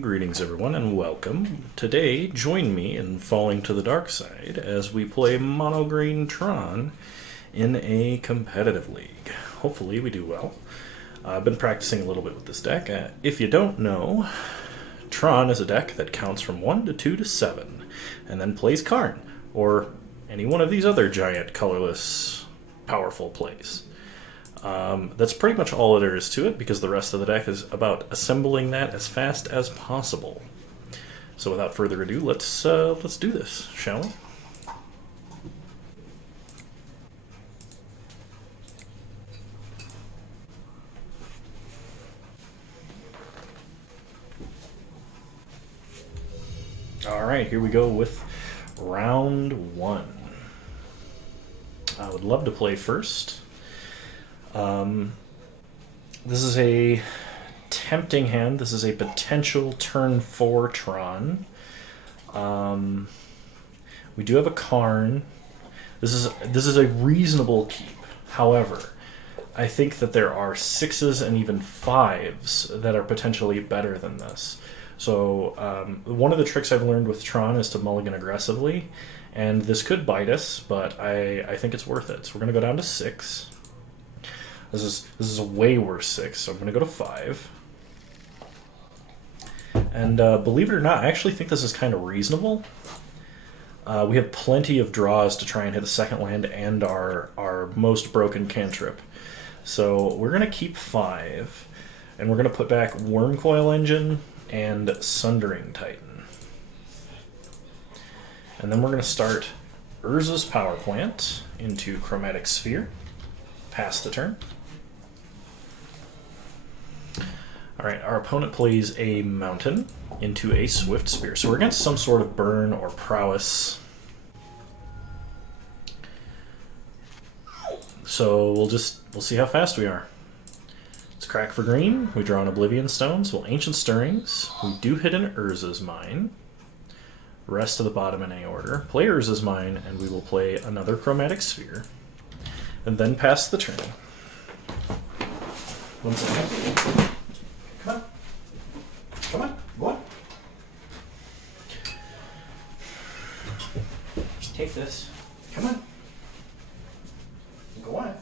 Greetings everyone and welcome. Today, join me in falling to the dark side as we play mono green Tron in a competitive league. Hopefully we do well. I've been practicing a little bit with this deck. If you don't know, Tron is a deck that counts from 1 to 2 to 7 and then plays Karn, or any one of these other giant colorless powerful plays. That's pretty much all there is to it, because the rest of the deck is about assembling that as fast as possible. So without further ado, let's do this, shall we? Alright, here we go with round 1. I would love to play first. This is a tempting hand. This is a potential turn 4 Tron. We do have a Karn. This is a reasonable keep. However, I think that there are 6s and even 5s that are potentially better than this. So one of the tricks I've learned with Tron is to mulligan aggressively, and this could bite us, but I think it's worth it. So we're going to go down to 6. This is a way worse 6, so I'm going to go to 5. And believe it or not, I actually think this is kind of reasonable. We have plenty of draws to try and hit the second land and our most broken cantrip. So we're going to keep 5, and we're going to put back Wormcoil Engine and Sundering Titan. And then we're going to start Urza's Power Plant into Chromatic Sphere. Pass the turn. Alright, our opponent plays a Mountain into a Swift Spear. So we're against some sort of burn or prowess. So we'll see how fast we are. Let's crack for green. We draw an Oblivion Stone. So we'll Ancient Stirrings. We do hit an Urza's Mine. Rest of the bottom in a order. Play Urza's Mine, and we will play another Chromatic Sphere. And then pass the turn. 1 second. Come on. Come on. Go on. Take this. Come on. Go on.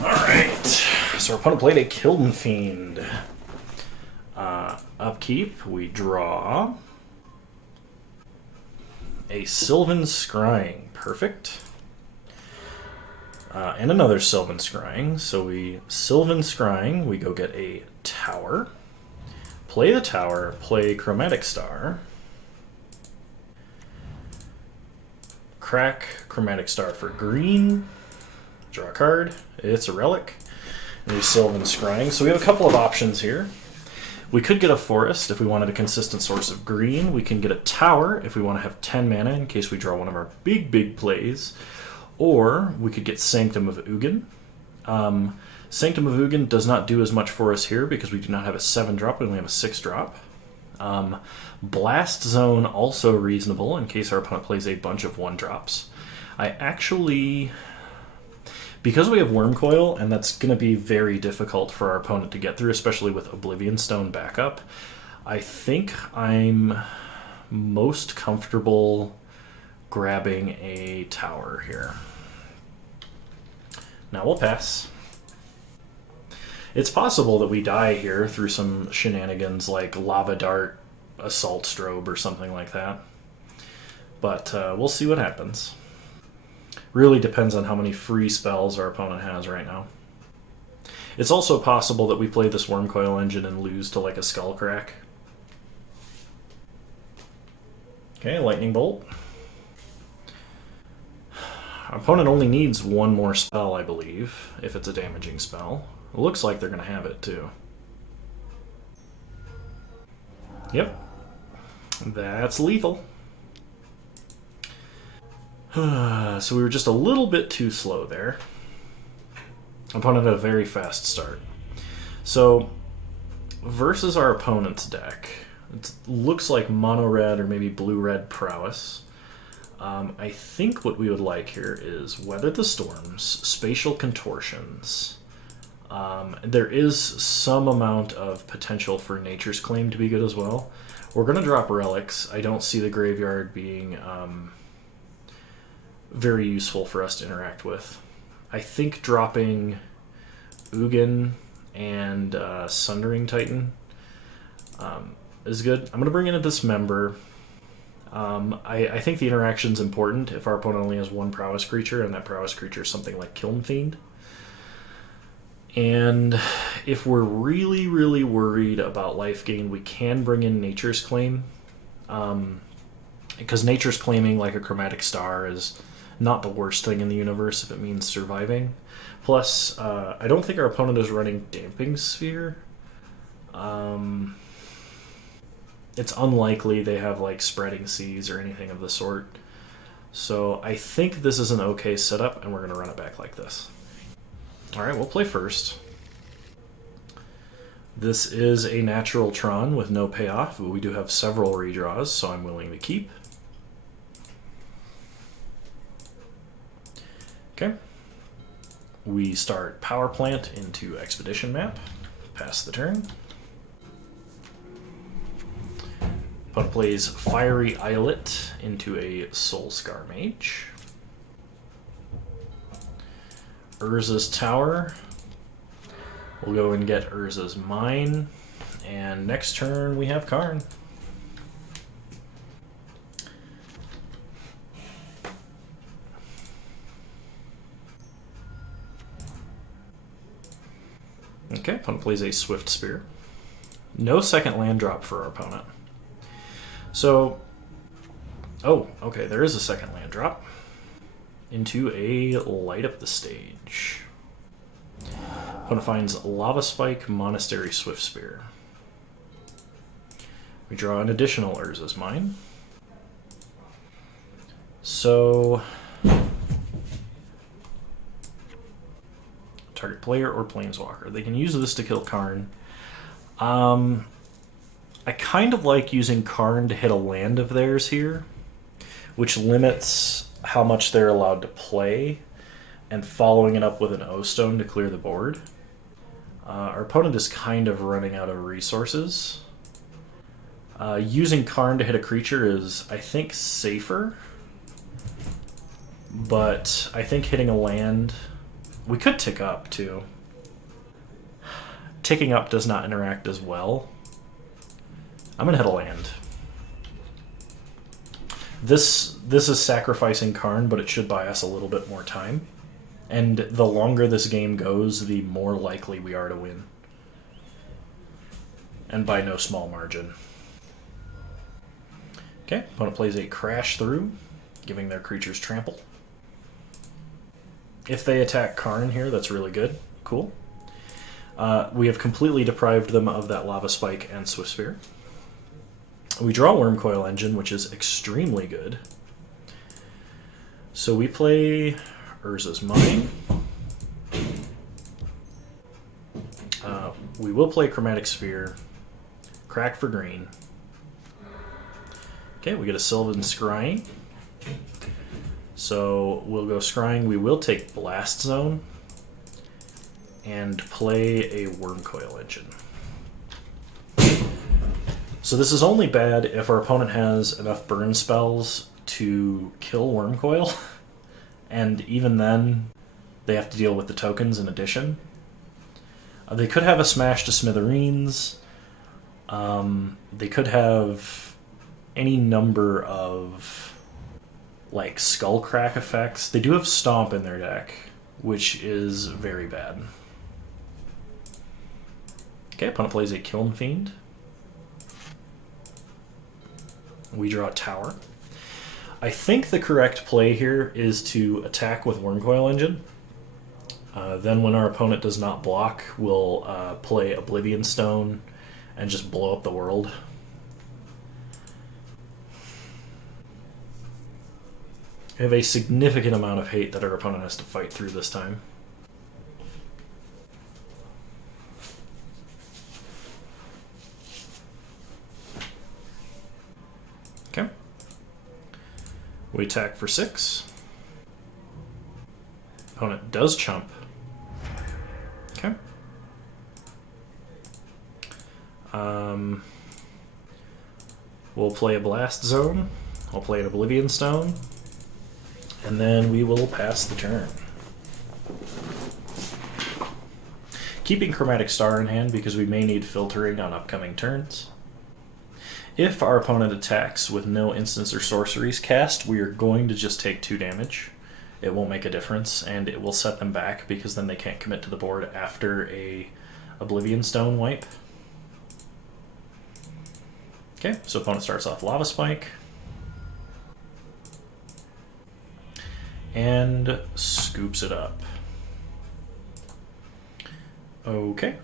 Alright. So our opponent played a Kilden Fiend. Upkeep, we draw a Sylvan Scrying. Perfect. And another Sylvan Scrying. So we Sylvan Scrying, we go get a Tower. Play the Tower, play Chromatic Star. Crack Chromatic Star for green. Draw a card. It's a relic. And we Sylvan Scrying. So we have a couple of options here. We could get a Forest if we wanted a consistent source of green. We can get a Tower if we want to have 10 mana in case we draw one of our big plays. Or we could get Sanctum of Ugin. Sanctum of Ugin does not do as much for us here because we do not have a 7-drop, we only have a 6-drop. Blast Zone, also reasonable in case our opponent plays a bunch of 1-drops. I actually... Because we have Wormcoil, and that's going to be very difficult for our opponent to get through, especially with Oblivion Stone backup, I think I'm most comfortable grabbing a Tower here. Now we'll pass. It's possible that we die here through some shenanigans like Lava Dart, Assault Strobe, or something like that. But we'll see what happens. Really depends on how many free spells our opponent has right now. It's also possible that we play this Wormcoil Engine and lose to like a Skullcrack. Okay, Lightning Bolt. Our opponent only needs 1 more spell, I believe, if it's a damaging spell. It looks like they're going to have it, too. Yep. That's lethal. So we were just a little bit too slow there. Opponent had a very fast start. So, versus our opponent's deck, it looks like mono-red or maybe blue-red prowess. I think what we would like here is Weather the Storms, Spatial Contortions. There is some amount of potential for Nature's Claim to be good as well. We're going to drop Relics. I don't see the graveyard being very useful for us to interact with. I think dropping Ugin and Sundering Titan is good. I'm going to bring in a Dismember. I think the interaction's important if our opponent only has one prowess creature, and that prowess creature is something like Kiln Fiend. And if we're really, really worried about life gain, we can bring in Nature's Claim. Because Nature's Claiming like a Chromatic Star is not the worst thing in the universe if it means surviving. Plus, I don't think our opponent is running Damping Sphere. It's unlikely they have like Spreading Seas or anything of the sort. So I think this is an okay setup, and we're going to run it back like this. Alright, we'll play first. This is a natural Tron with no payoff, but we do have several redraws, so I'm willing to keep. Okay. We start Power Plant into Expedition Map. Pass the turn. Opponent plays Fiery Islet into a Soulscar Mage. Urza's Tower. We'll go and get Urza's Mine. And next turn we have Karn. Okay, opponent plays a Swift Spear. No second land drop for our opponent. So, oh, okay, there is a second land drop into a Light Up the Stage. Opponent finds Lava Spike, Monastery, Swift Spear. We draw an additional Urza's Mine. So, target player or planeswalker. They can use this to kill Karn. I kind of like using Karn to hit a land of theirs here, which limits how much they're allowed to play, and following it up with an O-Stone to clear the board. Our opponent is kind of running out of resources. Using Karn to hit a creature is, I think, safer, but I think hitting a land... We could tick up, too. Ticking up does not interact as well. I'm going to hit a land. This is sacrificing Karn, but it should buy us a little bit more time. And the longer this game goes, the more likely we are to win. And by no small margin. Okay, opponent plays a Crash Through, giving their creatures trample. If they attack Karn here, that's really good. Cool. We have completely deprived them of that Lava Spike and Swift Spear. We draw Wormcoil Engine, which is extremely good. So we play Urza's Mine. We will play Chromatic Sphere. Crack for green. Okay, we get a Sylvan Scrying. So we'll go Scrying. We will take Blast Zone and play a Wormcoil Engine. So this is only bad if our opponent has enough burn spells to kill Wormcoil, and even then they have to deal with the tokens in addition. They could have a Smash to Smithereens. They could have any number of like Skullcrack effects. They do have Stomp in their deck, which is very bad. Okay, opponent plays a Kiln Fiend. We draw a Tower. I think the correct play here is to attack with Wormcoil Engine. Then when our opponent does not block, we'll play Oblivion Stone and just blow up the world. We have a significant amount of hate that our opponent has to fight through this time. Okay. We attack for 6. Opponent does chump. Okay. We'll play a Blast Zone. I'll play an Oblivion Stone. And then we will pass the turn. Keeping Chromatic Star in hand because we may need filtering on upcoming turns. If our opponent attacks with no instants or sorceries cast, we are going to just take 2 damage. It won't make a difference, and it will set them back because then they can't commit to the board after a Oblivion Stone wipe. Okay, so opponent starts off Lava Spike. And scoops it up. Okay.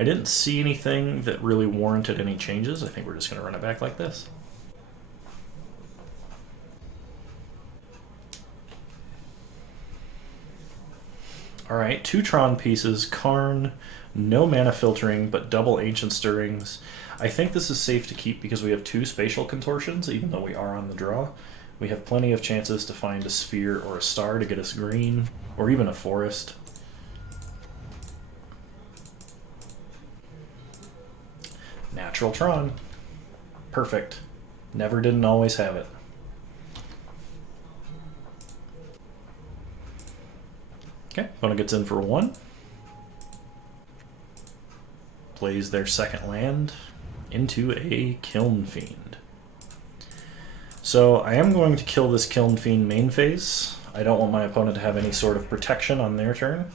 I didn't see anything that really warranted any changes. I think we're just going to run it back like this. Alright, 2 Tron pieces, Karn, no mana filtering, but double Ancient Stirrings. I think this is safe to keep because we have 2 Spatial Contortions, even though we are on the draw. We have plenty of chances to find a sphere or a star to get us green, or even a forest. Natural Tron. Perfect. Never didn't always have it. Okay, opponent gets in for 1. Plays their second land into a Kiln Fiend. So I am going to kill this Kiln Fiend main phase. I don't want my opponent to have any sort of protection on their turn.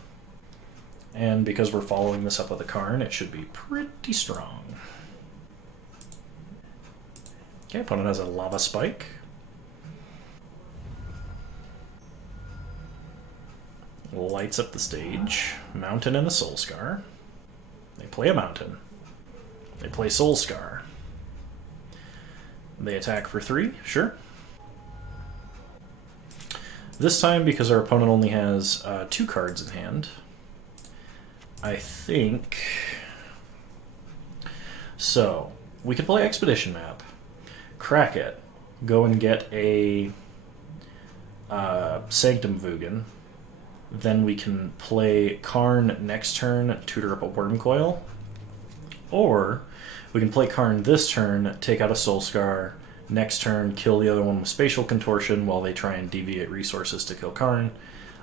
And because we're following this up with a Karn, it should be pretty strong. Okay, opponent has a Lava Spike. Lights up the stage. Mountain and a Soul Scar. They play a Mountain. They play Soul Scar. They attack for 3, sure. This time, because our opponent only has 2 cards in hand, I think... So, we could play Expedition Map, crack it, go and get a Sanctum Vugan, then we can play Karn next turn, tutor up a Wormcoil, or we can play Karn this turn, take out a Soul Scar, next turn kill the other one with Spatial Contortion while they try and deviate resources to kill Karn,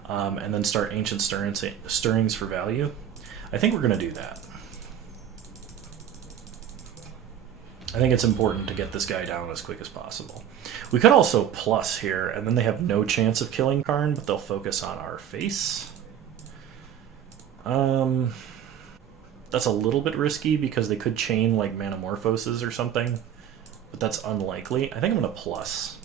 and then start Ancient Stirrings for value. I think we're going to do that. I think it's important to get this guy down as quick as possible. We could also plus here, and then they have no chance of killing Karn, but they'll focus on our face. That's a little bit risky because they could chain like Manamorphoses or something, but that's unlikely. I think I'm going to plus.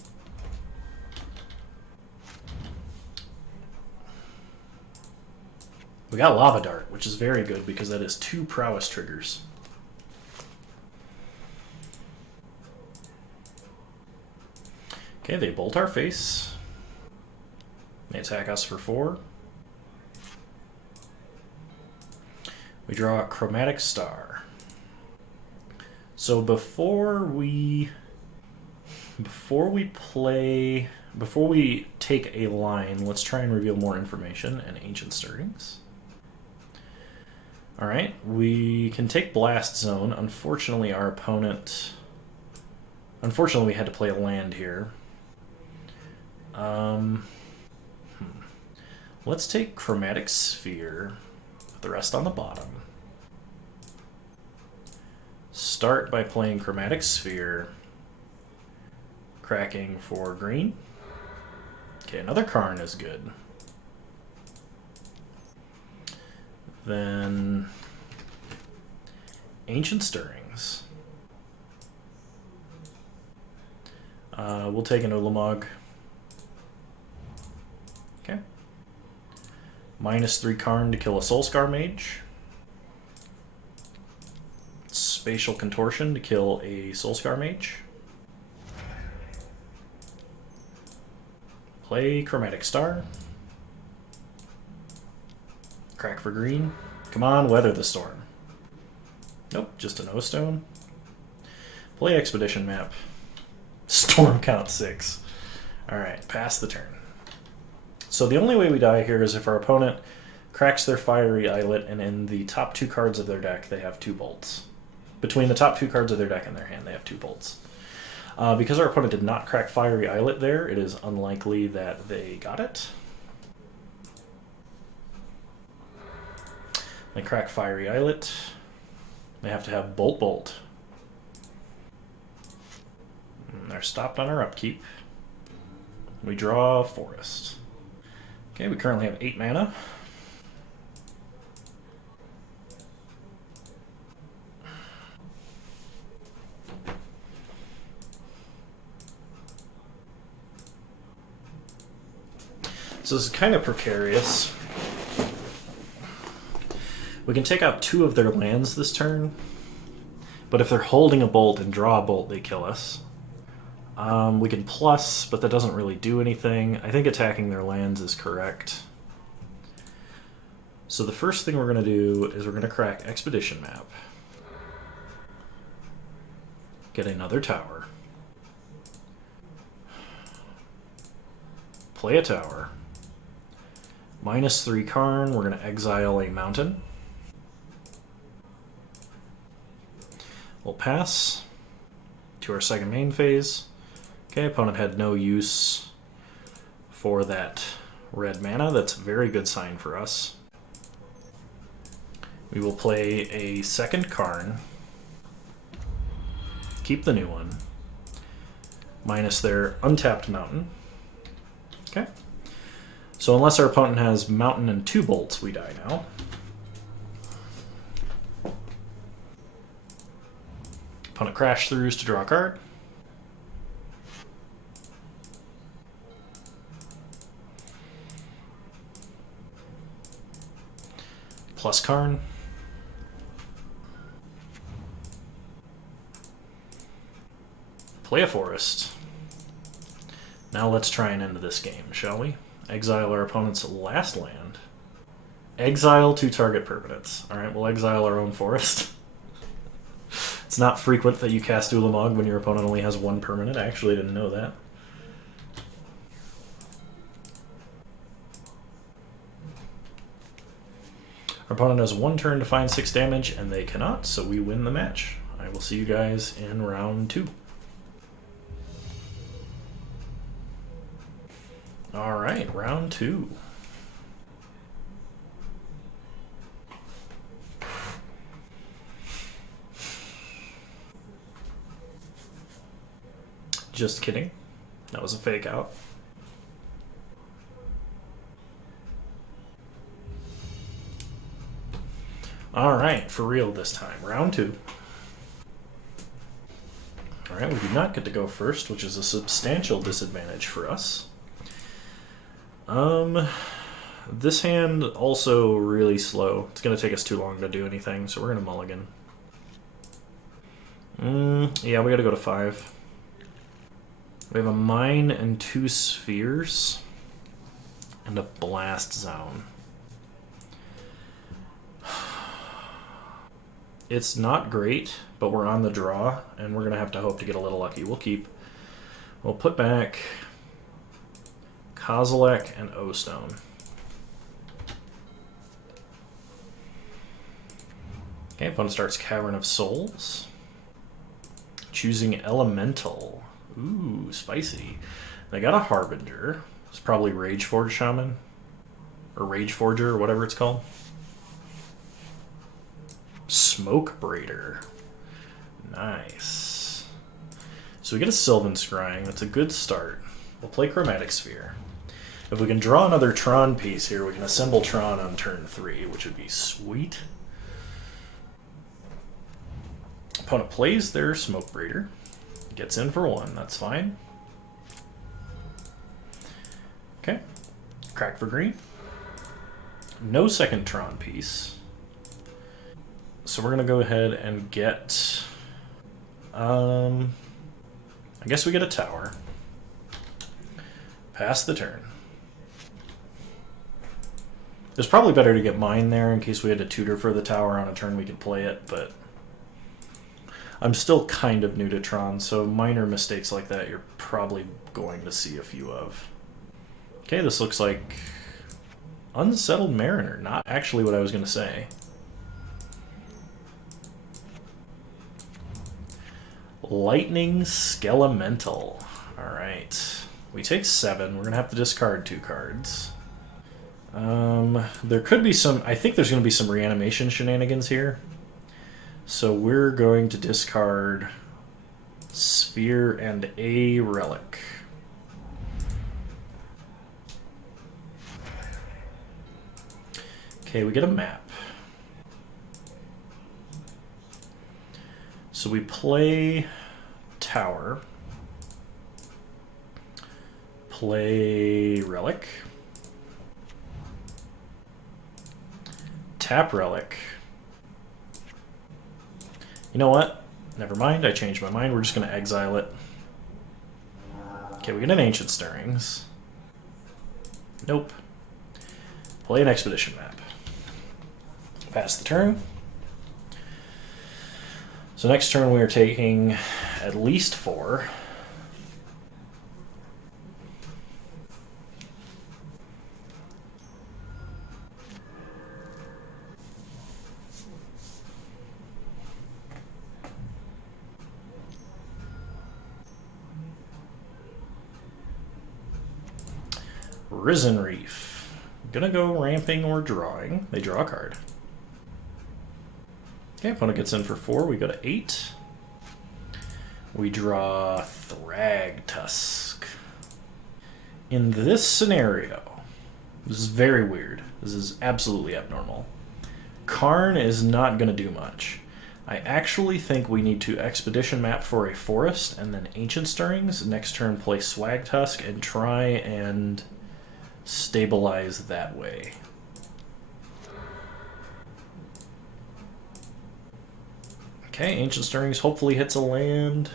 We got Lava Dart, which is very good because that is 2 prowess triggers. Okay, they bolt our face. They attack us for 4. We draw a Chromatic Star. So before we take a line, let's try and reveal more information and Ancient Stirrings. Alright, we can take Blast Zone. Unfortunately, we had to play a land here. Let's take Chromatic Sphere, put the rest on the bottom. Start by playing Chromatic Sphere, cracking for green. Okay, another Karn is good. Then Ancient Stirrings. We'll take an Ulamog. Okay. -3 Karn to kill a Soulscar Mage. Spatial Contortion to kill a Soulscar Mage. Play Chromatic Star. Crack for green. Come on, weather the storm. Nope, just an O-Stone. Play Expedition Map. Storm count 6. Alright, pass the turn. So the only way we die here is if our opponent cracks their Fiery Islet and in the top 2 cards of their deck they have 2 bolts. Between the top 2 cards of their deck and their hand they have 2 bolts. Because our opponent did not crack Fiery Islet there, it is unlikely that they got it. They crack Fiery Islet. They have to have Bolt Bolt. And they're stopped on our upkeep. We draw Forest. Okay, we currently have 8 mana. So this is kind of precarious. We can take out 2 of their lands this turn, but if they're holding a bolt and draw a bolt, they kill us. We can plus, but that doesn't really do anything. I think attacking their lands is correct. So the first thing we're going to do is we're going to crack Expedition Map. Get another tower. Play a tower. -3 Karn, we're going to exile a mountain. We'll pass to our second main phase. Okay, opponent had no use for that red mana. That's a very good sign for us. We will play a second Karn. Keep the new one. Minus their untapped mountain. Okay. So unless our opponent has mountain and 2 bolts, we die now. Opponent crash throughs to draw a card. Plus Karn. Play a forest. Now let's try and end this game, shall we? Exile our opponent's last land. Exile 2 target permanents. Alright, we'll exile our own forest. It's not frequent that you cast Ulamog when your opponent only has 1 permanent. I actually didn't know that. Our opponent has 1 turn to find 6 damage, and they cannot, so we win the match. I will see you guys in round 2. Alright, round 2. Just kidding. That was a fake out. Alright, for real this time. Round 2. Alright, we do not get to go first, which is a substantial disadvantage for us. This hand also really slow. It's going to take us too long to do anything, so we're going to mulligan. Yeah, we got to go to 5. We have a mine and 2 spheres and a blast zone. It's not great, but we're on the draw, and we're going to have to hope to get a little lucky. We'll keep. We'll put back Kozilek and O-Stone. Okay, opponent starts Cavern of Souls. Choosing Elemental. Ooh, spicy. They got a Harbinger. It's probably Rageforge Shaman. Or Rage Forger, or whatever it's called. Smoke Braider. Nice. So we get a Sylvan Scrying. That's a good start. We'll play Chromatic Sphere. If we can draw another Tron piece here, we can assemble Tron on turn 3, which would be sweet. Opponent plays their Smoke Braider. Gets in for 1, that's fine. Okay. Crack for green. No second Tron piece. So we're going to go ahead and get... I guess we get a tower. Pass the turn. It's probably better to get mine there in case we had to tutor for the tower on a turn we could play it, but I'm still kind of new to Tron, so minor mistakes like that you're probably going to see a few of. Okay, this looks like Unsettled Mariner, not actually what I was going to say. Lightning Skelemental. Alright. We take 7. We're going to have to discard 2 cards. There could be some... I think there's going to be some reanimation shenanigans here. So we're going to discard Sphere and a Relic. Okay, we get a map. So we play Tower, play Relic, tap Relic. You know what? Never mind, I changed my mind. We're just going to exile it. Okay, we get an Ancient Stirrings. Nope. Play an Expedition map. Pass the turn. So next turn we are taking at least 4. Risen Reef. Gonna go ramping or drawing. They draw a card. Okay, opponent gets in for 4. We go to 8. We draw Thragtusk. In this scenario, this is very weird. This is absolutely abnormal. Karn is not going to do much. I actually think we need to Expedition map for a forest and then Ancient Stirrings. Next turn play Swagtusk and try and stabilize that way. Okay, Ancient Stirrings hopefully hits a land.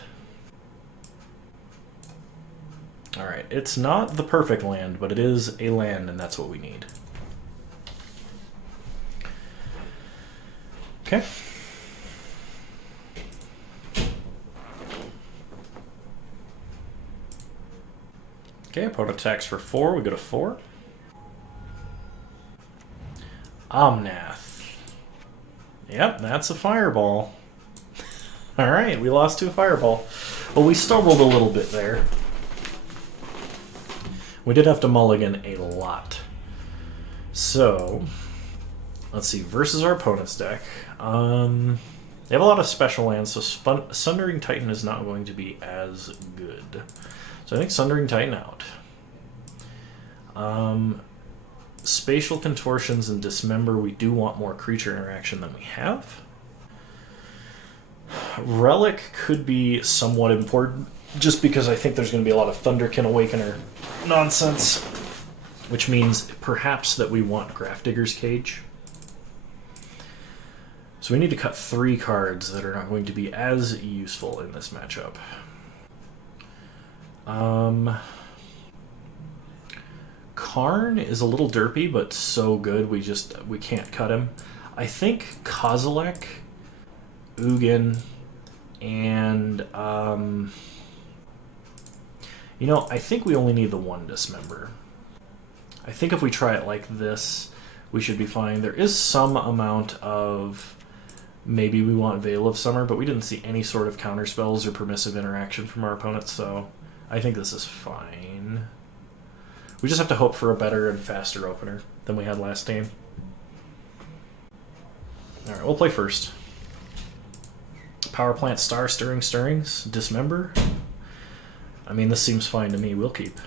Alright, it's not the perfect land, but it is a land, and that's what we need. Okay. Okay, opponent attacks for 4. We go to 4. Omnath. Yep, that's a fireball. Alright, we lost to a fireball. But we stumbled a little bit there. We did have to mulligan a lot. So, let's see, versus our opponent's deck. They have a lot of special lands, so Sundering Titan is not going to be as good. So I think Sundering Titan out. Spatial Contortions and Dismember, we do want more creature interaction than we have. Relic could be somewhat important, just because I think there's going to be a lot of Thunderkin Awakener nonsense, which means perhaps that we want Grafdigger's Cage. So we need to cut 3 cards that are not going to be as useful in this matchup. Karn is a little derpy, but so good we can't cut him. I think Kozilek, Ugin, and you know, I think we only need the 1 Dismember. I think if we try it like this, we should be fine. There is some amount of maybe we want Veil of Summer, but we didn't see any sort of counter spells or permissive interaction from our opponents, so I think this is fine. We just have to hope for a better and faster opener than we had last game. Alright, we'll play first. Power Plant, Stirrings, Dismember. I mean, this seems fine to me. We'll keep.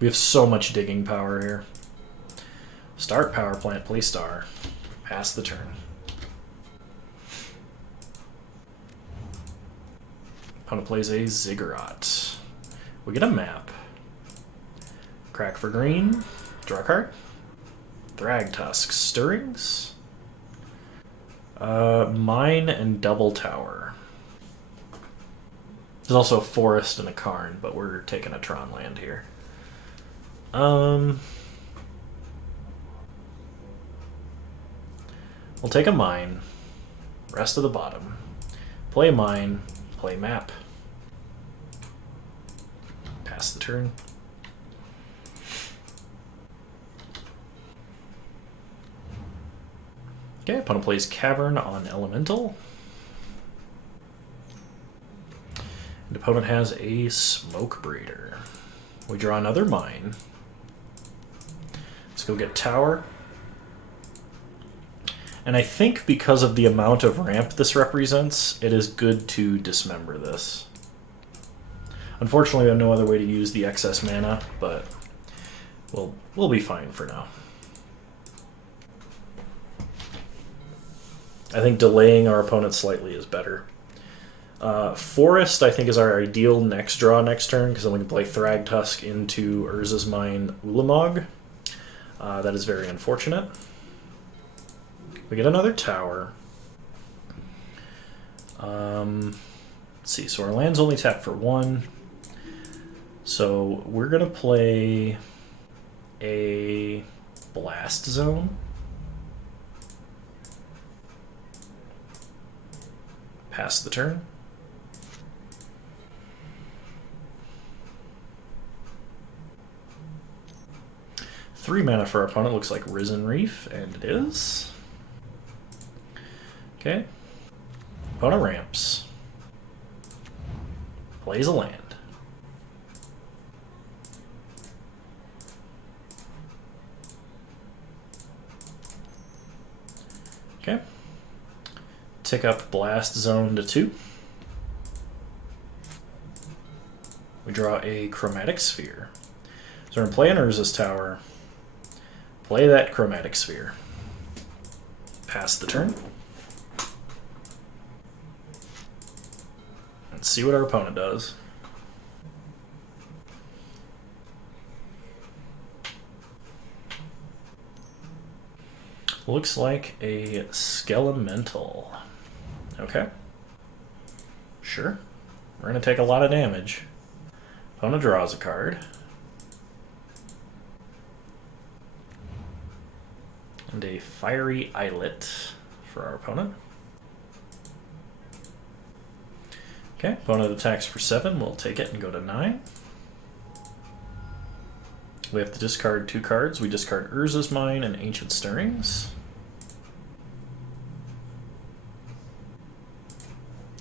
We have so much digging power here. Start Power Plant, play Star. Pass the turn. Opponent plays a Ziggurat. We get a map. Crack for green. Draw a card. Thragtusk. Stirrings. Mine and Double Tower. There's also a forest and a Karn, but we're taking a Tron land here. We'll take a mine. Rest of the bottom. Play mine, play map. Pass the turn. Okay, opponent plays Cavern on Elemental. And opponent has a Smoke Breeder. We draw another mine. Let's go get Tower. And I think because of the amount of ramp this represents, it is good to dismember this. Unfortunately, we have no other way to use the excess mana, but we'll be fine for now. I think delaying our opponent slightly is better. Forest, I think, is our ideal next draw next turn, because then we can play Thragtusk into Urza's Mine Ulamog. That is very unfortunate. We get another tower. Let's see, so our land's only tapped for 1. So we're going to play a Blast Zone. Pass the turn. Three mana for our opponent, looks like Risen Reef, and it is. Okay. Opponent ramps. Plays a land. Okay. Tick up Blast Zone to 2. We draw a Chromatic Sphere. So we're going to play an Urza's Tower. Play that Chromatic Sphere. Pass the turn. Let's see what our opponent does. Looks like a Skelemental. Okay. Sure. We're going to take a lot of damage. Opponent draws a card. And a Fiery Islet for our opponent. Okay, opponent attacks for 7. We'll take it and go to 9. We have to discard 2 cards. We discard Urza's Mine and Ancient Stirrings.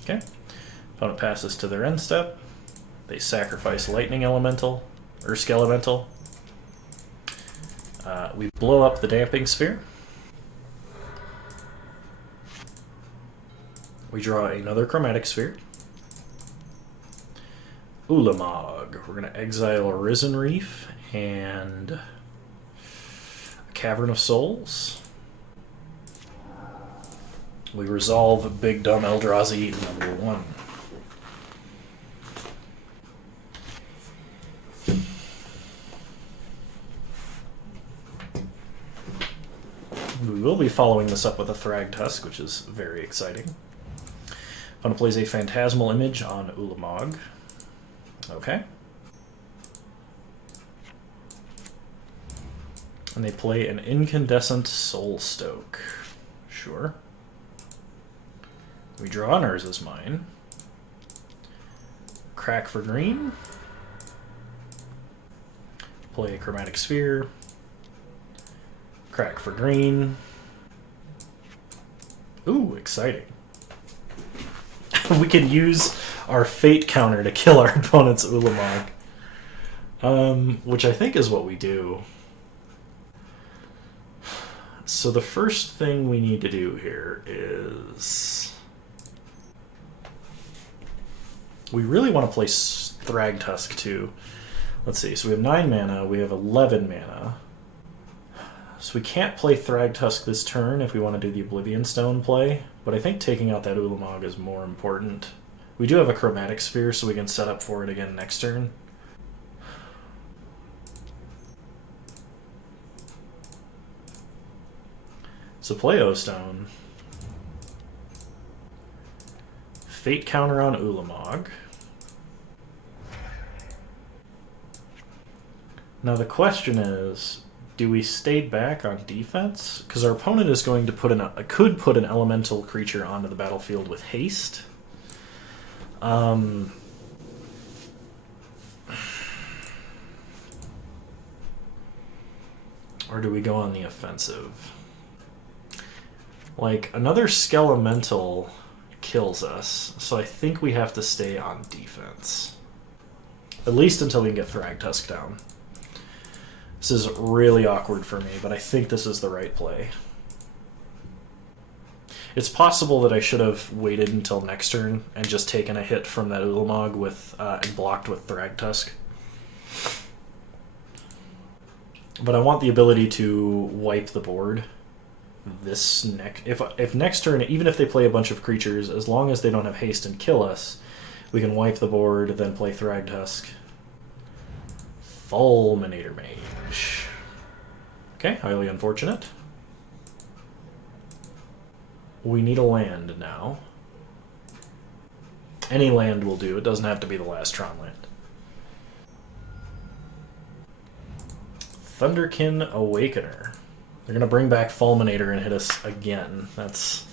Okay. Opponent passes to their end step. They sacrifice Lightning Elemental, or Skelemental. We blow up the Damping Sphere. We draw another Chromatic Sphere. Ulamog. We're going to exile Risen Reef and a Cavern of Souls. We resolve Big Dumb Eldrazi #1. We will be following this up with a Thragtusk, which is very exciting. Opponent plays a Phantasmal Image on Ulamog. Okay. And they play an Incandescent Soulstoke. Sure. We draw an Urza's Mine. Crack for green. Play a Chromatic Sphere. Crack for green. Ooh, exciting. We can use our Fate counter to kill our opponent's Ulamog. Which I think is what we do. So the first thing we need to do here is... we really want to play Thragtusk too. Let's see, so we have 9 mana, we have 11 mana. So we can't play Thragtusk this turn if we want to do the Oblivion Stone play, but I think taking out that Ulamog is more important. We do have a Chromatic Sphere, so we can set up for it again next turn. So play O-Stone. Fate counter on Ulamog. Now the question is, do we stay back on defense? Because our opponent is going to could put an elemental creature onto the battlefield with haste. Or do we go on the offensive? Like, another Skelemental kills us, so I think we have to stay on defense. At least until we can get Thragtusk down. This is really awkward for me, but I think this is the right play. It's possible that I should have waited until next turn and just taken a hit from that Ulamog with and blocked with Thragtusk. But I want the ability to wipe the board. If next turn, even if they play a bunch of creatures, as long as they don't have haste and kill us, we can wipe the board, then play Thragtusk. Fulminator Mage. Okay, highly unfortunate. We need a land now. Any land will do. It doesn't have to be the last Tron land. Thunderkin Awakener. They're going to bring back Fulminator and hit us again. That's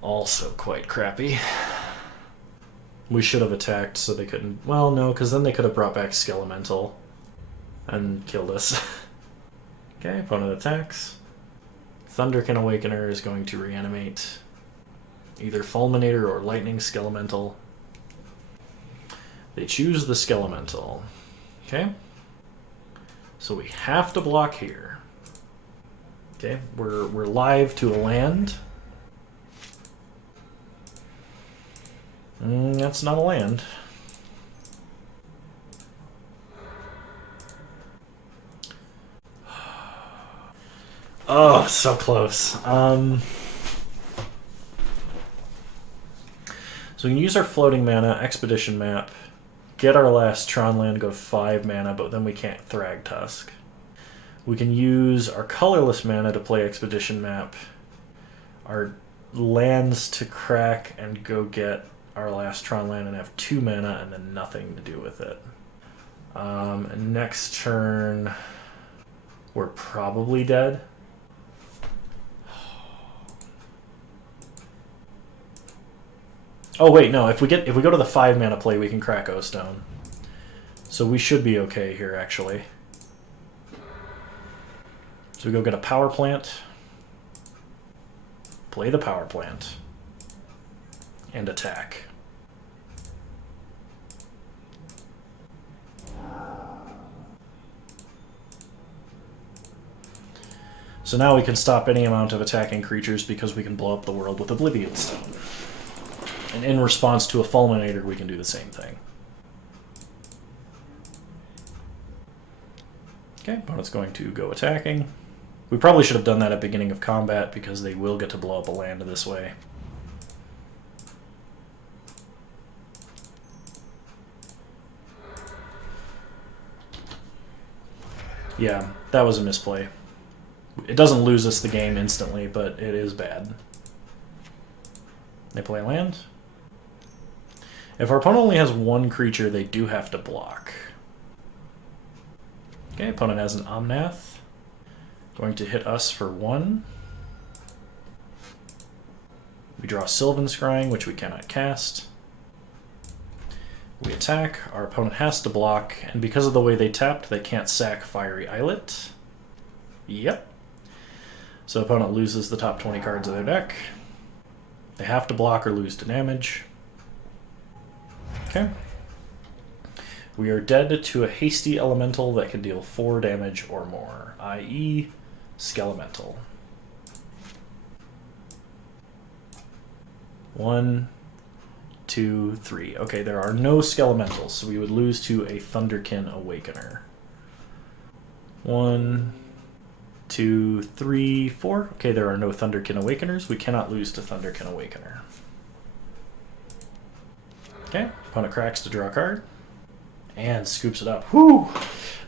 also quite crappy. We should have attacked so they couldn't... Well, no, because then they could have brought back Skelemental and killed us. Okay, opponent attacks. Thunderkin Awakener is going to reanimate either Fulminator or Lightning Skelemental. They choose the Skelemental. Okay. So we have to block here. Okay, we're live to a land. That's not a land. Oh, so close. So we can use our floating mana, Expedition Map, get our last Tron land, go 5 mana, but then we can't Thragtusk. We can use our colorless mana to play Expedition Map, our lands to crack and go get our last Tron land and have 2 mana and then nothing to do with it. And next turn, we're probably dead. Oh wait, no. If we go to the 5 mana play, we can crack O-Stone. So we should be okay here, actually. So we go get a power plant, play the power plant, and attack. So now we can stop any amount of attacking creatures because we can blow up the world with Oblivion Stone. And in response to a Fulminator, we can do the same thing. Okay, opponent's going to go attacking. We probably should have done that at beginning of combat because they will get to blow up a land this way. Yeah, that was a misplay. It doesn't lose us the game instantly, but it is bad. They play land. If our opponent only has 1 creature, they do have to block. Okay, opponent has an Omnath. Going to hit us for 1. We draw Sylvan Scrying, which we cannot cast. We attack. Our opponent has to block, and because of the way they tapped, they can't sack Fiery Islet. Yep. So opponent loses the top 20 cards of their deck. They have to block or lose to damage. Okay. We are dead to a hasty elemental that can deal 4 damage or more, i.e. Skelemental. 1, 2, 3. Okay, there are no Skelementals, so we would lose to a Thunderkin Awakener. 1, 2, 3, 4. Okay, there are no Thunderkin Awakeners. We cannot lose to Thunderkin Awakener. Okay, opponent cracks to draw a card. And scoops it up. Whew!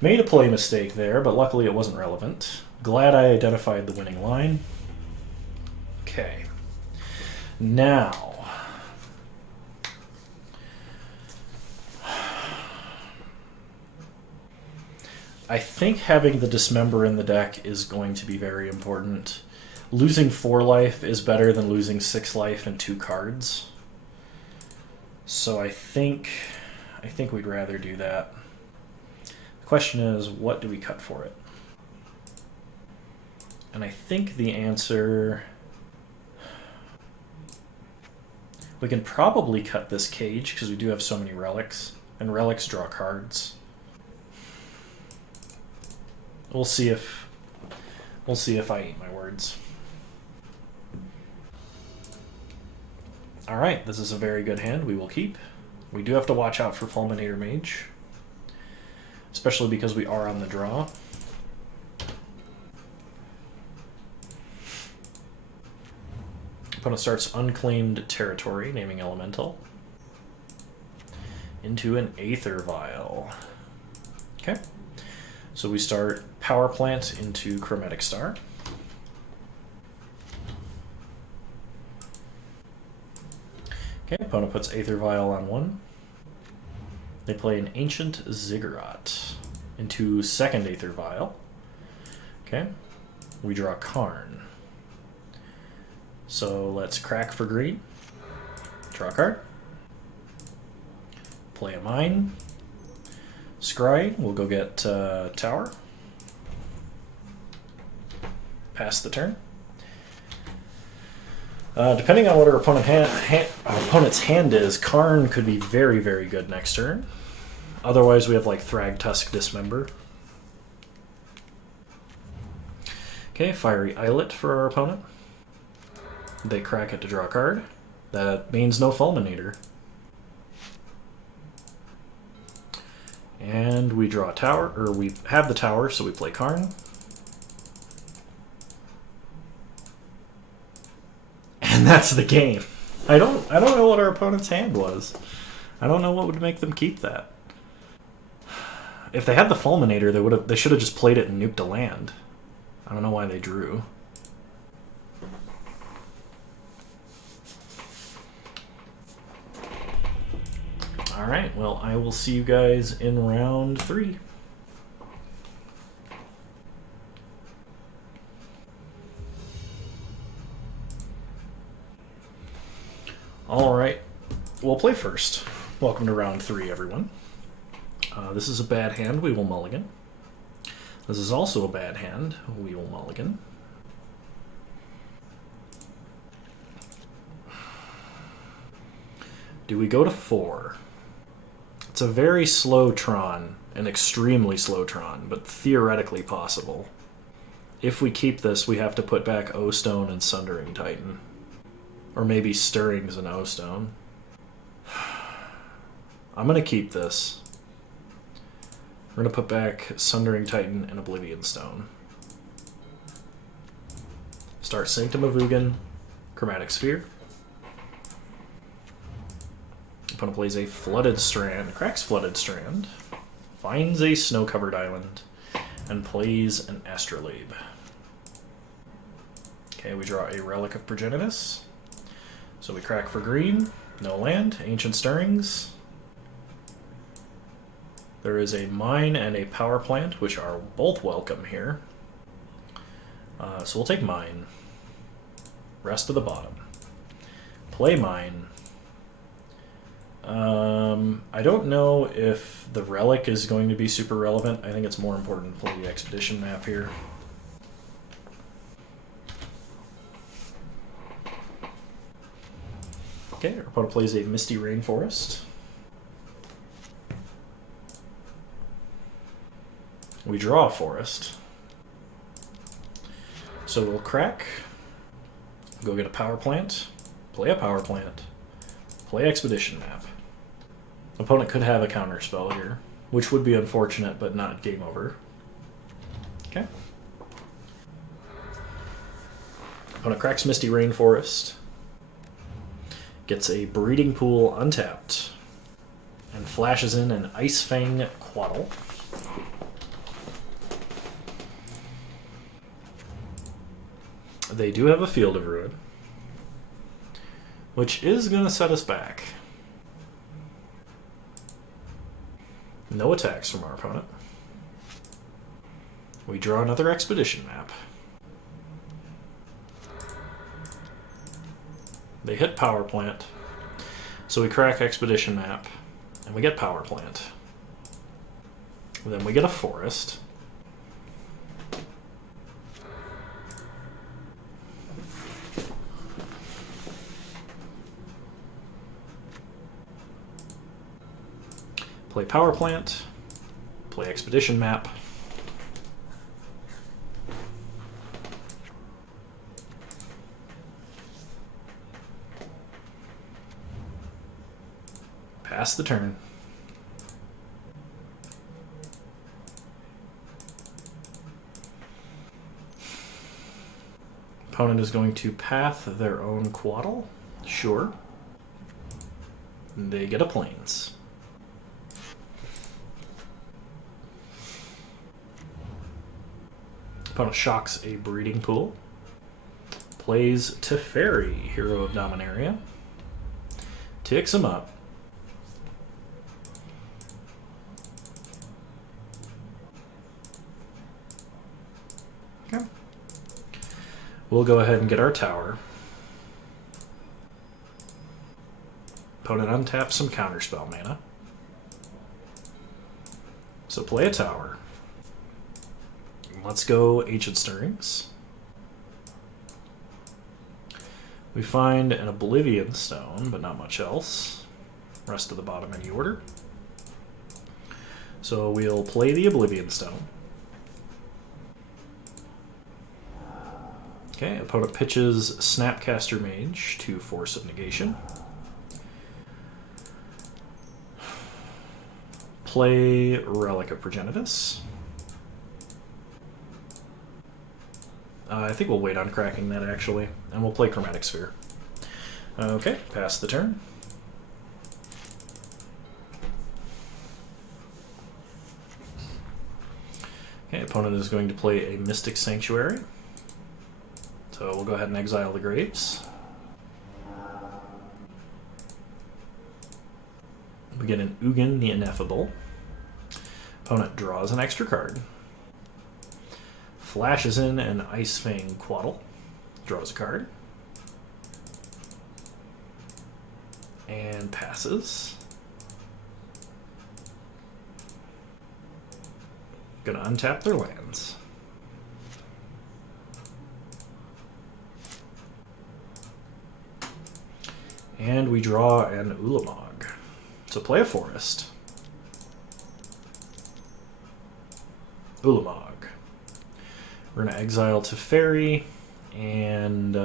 Made a play mistake there, but luckily it wasn't relevant. Glad I identified the winning line. Okay. Now. I think having the Dismember in the deck is going to be very important. Losing 4 life is better than losing 6 life and 2 cards. So I think we'd rather do that. The question is, what do we cut for it? And I think the answer... We can probably cut this cage because we do have so many relics, and relics draw cards. We'll see if I eat my words. All right, this is a very good hand. We will keep. We do have to watch out for Fulminator Mage, especially because we are on the draw. Opponent starts unclaimed territory, naming elemental, into an Aether Vial. Okay, so we start Power Plant into Chromatic Star. Okay, opponent puts Aether Vial on one. They play an Ancient Ziggurat into second Aether Vial. Okay, we draw Karn. So let's crack for green. Draw a card. Play a mine. Scry, we'll go get Tower. Pass the turn. Depending on what our opponent's hand is, Karn could be very, very good next turn. Otherwise, we have like Thragtusk Dismember. Okay, Fiery Islet for our opponent. They crack it to draw a card. That means no Fulminator. And we draw a tower, or we have the tower, so we play Karn. And that's the game. I don't know what our opponent's hand was. I don't know what would make them keep that. If they had the Fulminator, they should have just played it and nuked a land. I don't know why they drew. Alright, well, I will see you guys in round 3. Alright, we'll play first. Welcome to round 3, everyone. This is a bad hand, we will mulligan. This is also a bad hand, we will mulligan. Do we go to 4? It's a very slow Tron, an extremely slow Tron, but theoretically possible. If we keep this, we have to put back O-Stone and Sundering Titan. Or maybe Stirrings and O-Stone. I'm going to keep this. We're going to put back Sundering Titan and Oblivion Stone. Start Sanctum of Ugin, Chromatic Sphere. Opponent plays a Flooded Strand, cracks Flooded Strand, finds a snow-covered island, and plays an Astrolabe. Okay, we draw a Relic of Progenitus. So we crack for green, no land, Ancient Stirrings. There is a mine and a power plant, which are both welcome here. So we'll take mine. Rest of the bottom. Play mine. I don't know if the relic is going to be super relevant. I think it's more important to play the expedition map here. Okay, our opponent plays a Misty Rainforest. We draw a forest. So we'll crack, go get a power plant, play a power plant, play expedition map. Opponent could have a counter spell here, which would be unfortunate, but not game over. Okay. Opponent cracks Misty Rainforest, gets a Breeding Pool untapped, and flashes in an Ice Fang Quaddle. They do have a Field of Ruin, which is going to set us back. No attacks from our opponent. We draw another expedition map. They hit power plant. So we crack Expedition Map, and we get Power Plant. Then we get a Forest. Play Power Plant. Play Expedition Map. Pass the turn. Opponent is going to path their own Quaddle. Sure. They get a Plains. Opponent shocks a Breeding Pool. Plays Teferi, Hero of Dominaria. Ticks him up. Okay. We'll go ahead and get our tower. Opponent untaps some counterspell mana. So play a tower. Let's go Ancient Stirrings. We find an Oblivion Stone, but not much else. Rest of the bottom in the order. So we'll play the Oblivion Stone. Okay, opponent pitches Snapcaster Mage to Force of Negation. Play Relic of Progenitus. I think we'll wait on cracking that, actually, and we'll play Chromatic Sphere. Okay, pass the turn. Okay, opponent is going to play a Mystic Sanctuary. So we'll go ahead and exile the Graves. We get an Ugin the Ineffable. Opponent draws an extra card. Flashes in an Ice Fang Quaddle. Draws a card. And passes. Gonna untap their lands. And we draw an Ulamog. So play a Forest. Ulamog. We're going to exile Teferi, and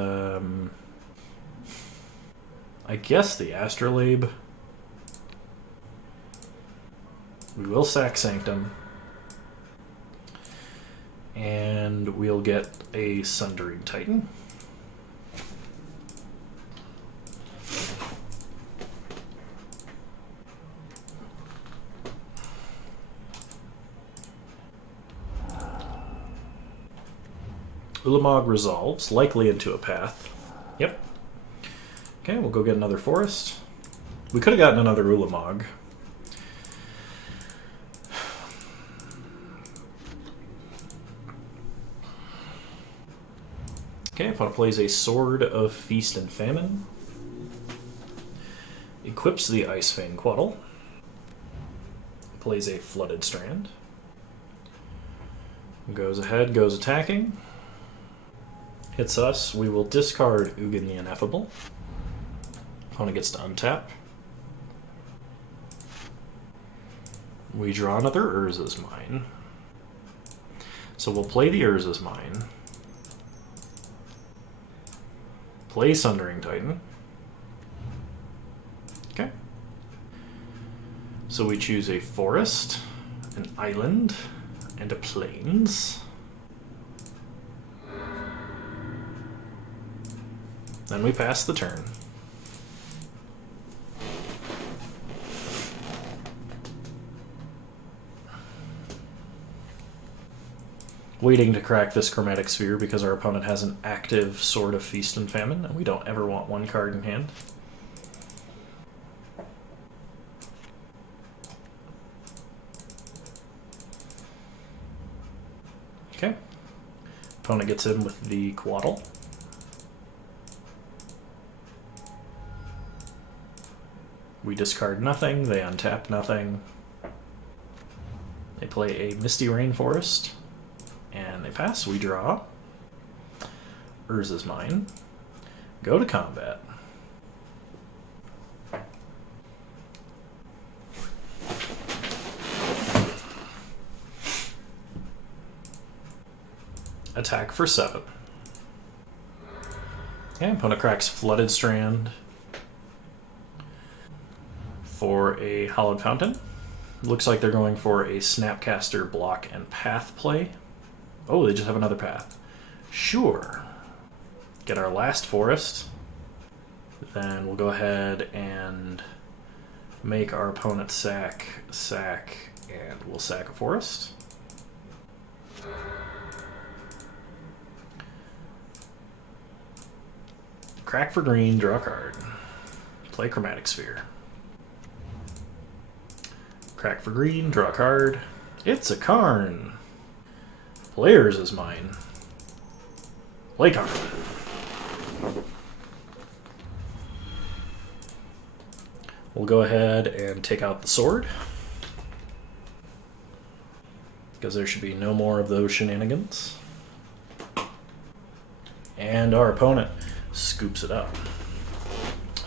I guess the Astrolabe. We will sack Sanctum, and we'll get a Sundering Titan. Ulamog resolves, likely into a path. Yep. Okay, we'll go get another Forest. We could have gotten another Ulamog. Okay, opponent plays a Sword of Feast and Famine. Equips the Ice Fang Quaddle. Plays a Flooded Strand. Goes ahead, goes attacking. Hits us, we will discard Ugin the Ineffable. Opponent gets to untap. We draw another Urza's Mine. So we'll play the Urza's Mine. Play Sundering Titan. Okay. So we choose a Forest, an Island, and a Plains. Then we pass the turn. Waiting to crack this Chromatic Sphere because our opponent has an active Sword of Feast and Famine, and we don't ever want one card in hand. Okay. Opponent gets in with the We discard nothing, they untap nothing. They play a Misty Rainforest, and they pass. We draw. Urza's mine. Go to combat. Attack for 7. Okay, opponent cracks Flooded Strand for a Hallowed Fountain. Looks like they're going for a Snapcaster block and path play. Oh, they just have another path. Sure. Get our last forest. Then we'll go ahead and make our opponent sack, and we'll sack a forest. Crack for green, draw a card. Play Chromatic Sphere. Crack for green, draw a card. It's a Karn. Players is mine. Play Karn. We'll go ahead and take out the sword, because there should be no more of those shenanigans. And our opponent scoops it up.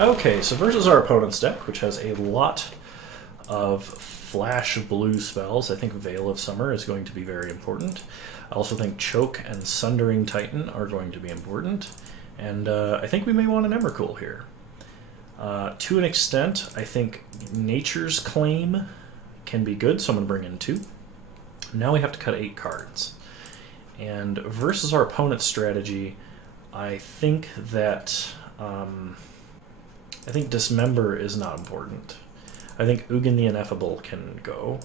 Okay, so versus our opponent's deck, which has a lot of flash blue spells, I think Veil of Summer is going to be very important. I also think Choke and Sundering Titan are going to be important. And I think we may want an Emrakul here. To an extent, I think Nature's Claim can be good, so I'm going to bring in 2. Now we have to cut 8 cards. And versus our opponent's strategy, I think that I think Dismember is not important. I think Ugin the Ineffable can go.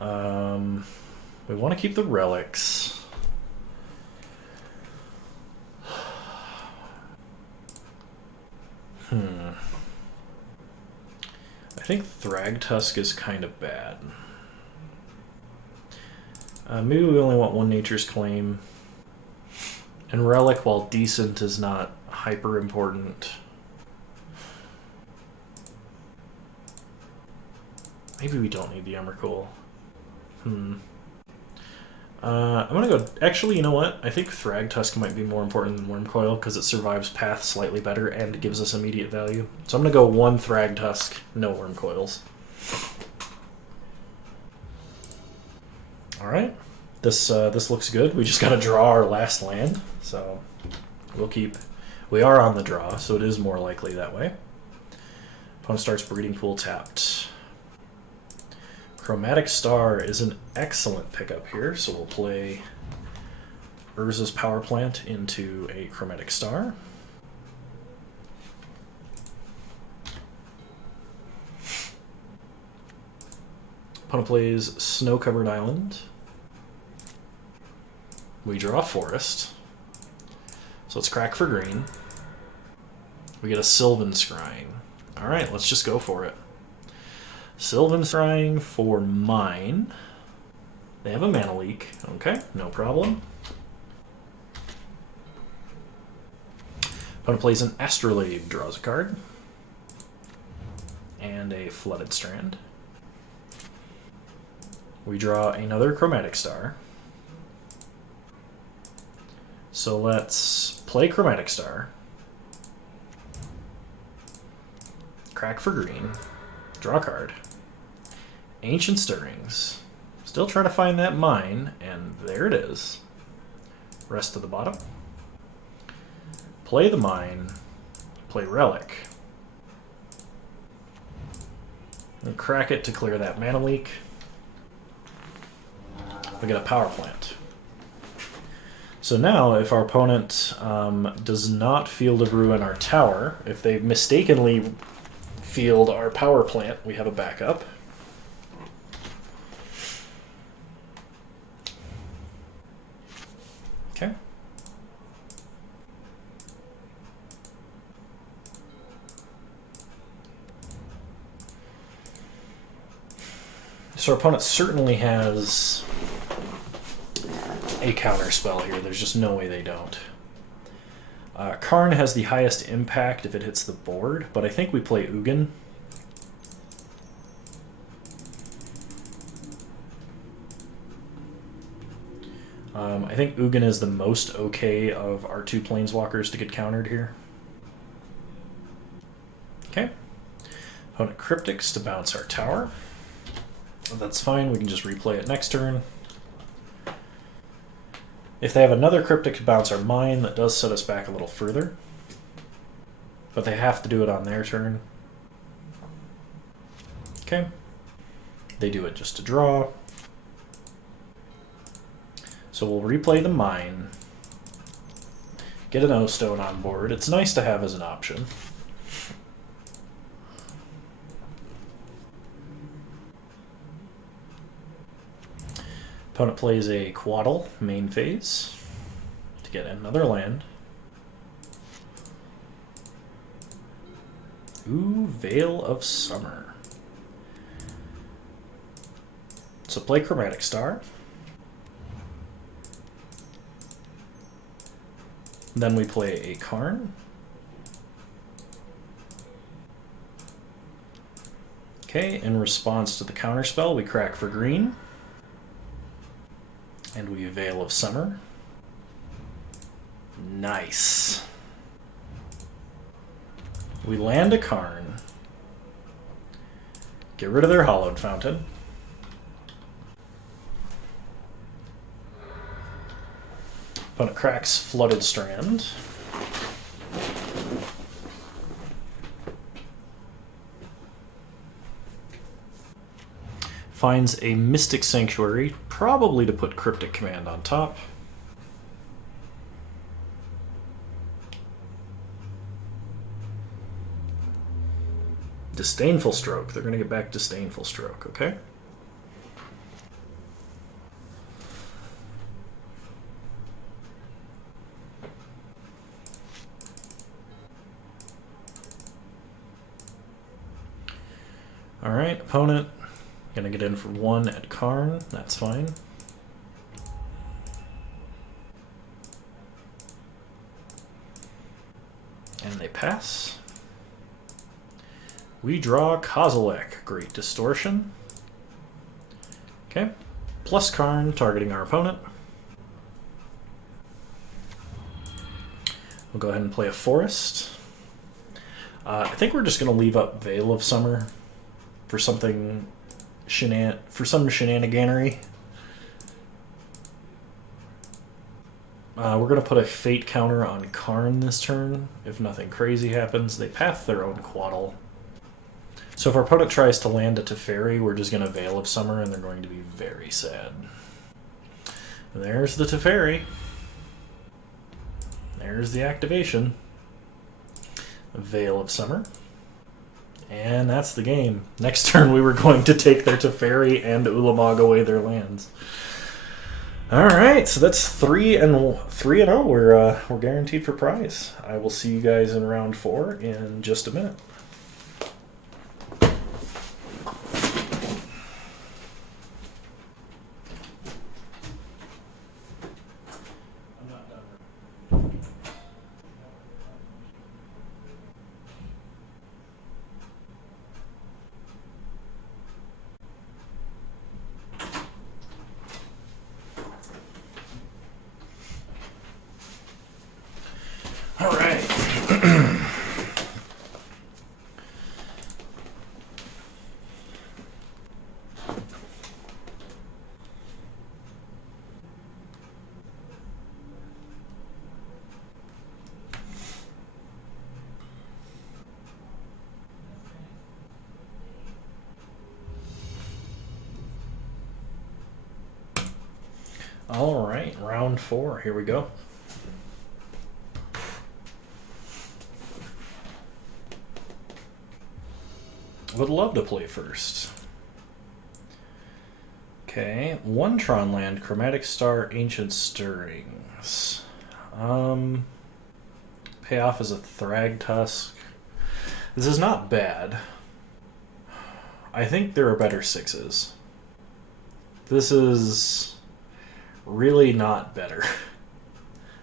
We want to keep the relics. I think Thragtusk is kind of bad. Maybe we only want 1 Nature's Claim. And Relic, while decent, is not hyper important. Maybe we don't need the Emrakul. I'm gonna go... Actually, you know what? I think Thragtusk might be more important than Wormcoil, because it survives Path slightly better and gives us immediate value. So I'm gonna go 1 Thragtusk, no Wormcoils. Alright. This looks good. We just gotta draw our last land, so we'll keep... We are on the draw, so it is more likely that way. Opponent starts Breeding Pool tapped. Chromatic Star is an excellent pickup here, so we'll play Urza's Power Plant into a Chromatic Star. Opponent plays Snow-Covered Island. We draw a forest. So let's crack for green. We get a Sylvan Scrying. Alright, let's just go for it. Sylvan Scrying for mine. They have a mana leak. Okay, no problem. Opponent plays an Astrolabe, draws a card. And a Flooded Strand. We draw another Chromatic Star. So let's play Chromatic Star. Crack for green. Draw a card. Ancient Stirrings. Still trying to find that mine, and there it is. Rest to the bottom. Play the mine. Play Relic. And crack it to clear that mana leak. We get a Power Plant. So now, if our opponent does not Field of Ruin our tower, if they mistakenly field our Power Plant, we have a backup. Okay. So our opponent certainly has a counter spell here. There's just no way they don't. Karn has the highest impact if it hits the board, but I think we play Ugin I think Ugin is the most okay of our two planeswalkers to get countered here. Okay. Opponent Cryptics to bounce our tower. That's fine, we can just replay it next turn. If they have another Cryptic to bounce our Mine, that does set us back a little further. But they have to do it on their turn. Okay. They do it just to draw. So we'll replay the Mine. Get an O-Stone on board. It's nice to have as an option. Opponent plays a Quaddle main phase to get another land. Ooh, Veil of Summer. So play Chromatic Star. Then we play a Karn. Okay, in response to the counterspell, we crack for green. And we Veil of Summer. Nice. We land a Karn. Get rid of their Hallowed Fountain. Opponent cracks Flooded Strand. Finds a Mystic Sanctuary, probably to put Cryptic Command on top. Disdainful Stroke. They're going to get back Disdainful Stroke, okay? Alright, opponent. Gonna get in for 1 at Karn, that's fine. And they pass. We draw Kozilek, Great Distortion. Okay, plus Karn, targeting our opponent. We'll go ahead and play a Forest. I think we're just gonna leave up Veil of Summer for something for some shenaniganery. We're going to put a Fate counter on Karn this turn. If nothing crazy happens, they path their own Quaddle. So if our opponent tries to land a Teferi, we're just going to Veil of Summer, and they're going to be very sad. And there's the Teferi. There's the activation. Veil of Summer. And that's the game. Next turn we were going to take their Teferi and Ulamog away their lands. Alright, so that's 3-0. We're guaranteed for prize. I will see you guys in round 4 in just a minute. All right. All right, round 4. Here we go. Would love to play first. Okay, 1 Tron land, Chromatic Star, Ancient Stirrings. Payoff is a Thrag Tusk. This is not bad. I think there are better 6s. This is really not better.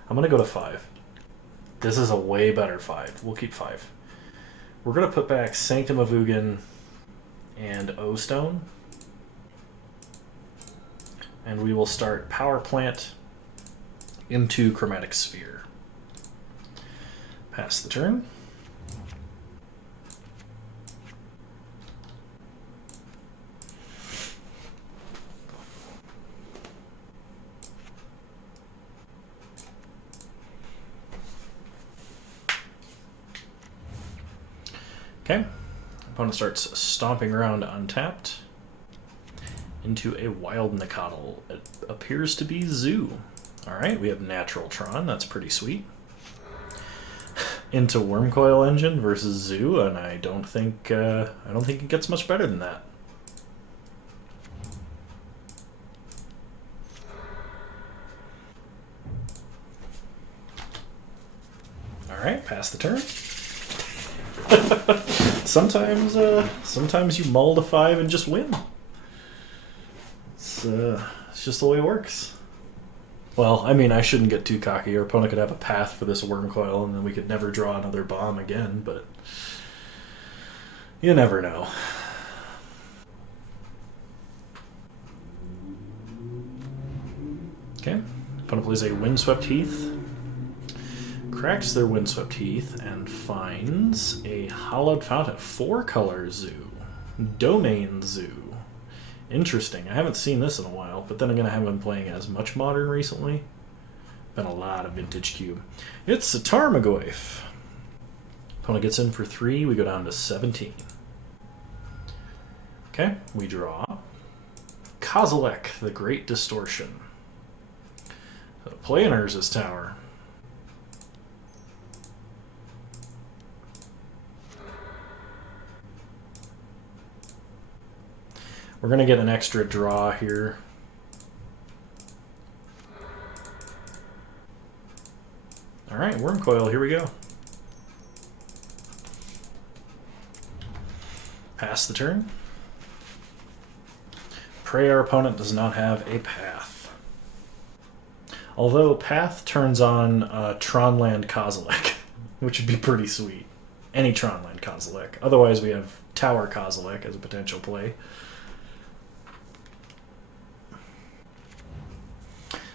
I'm gonna go to 5. This is a way better 5. We'll keep 5. We're going to put back Sanctum of Ugin and O-Stone. And we will start Power Plant into Chromatic Sphere. Pass the turn. Okay, opponent starts stomping around untapped into a Wild Nicotl. It appears to be Zoo. Alright, we have Natural Tron, that's pretty sweet. Into Wormcoil Engine versus Zoo, and I don't think it gets much better than that. Alright, pass the turn. Sometimes you mull to 5 and just win. It's just the way it works. Well, I mean, I shouldn't get too cocky. Our opponent could have a path for this Wormcoil, and then we could never draw another bomb again, but you never know. Okay, opponent plays a Windswept Heath. Cracks their Windswept Heath and finds a Hollowed Fountain. 4-color Zoo. Domain Zoo. Interesting. I haven't seen this in a while, but then again, I haven't been playing as much Modern recently. Been a lot of Vintage Cube. It's a Tarmogoyf. Opponent gets in for 3. We go down to 17. Okay, we draw Kozilek, the Great Distortion. So play an Urza's Tower. We're going to get an extra draw here. Alright, Wormcoil, here we go. Pass the turn. Pray our opponent does not have a path. Although path turns on Tronland Kozilek, which would be pretty sweet. Any Tronland Kozilek. Otherwise we have Tower Kozilek as a potential play.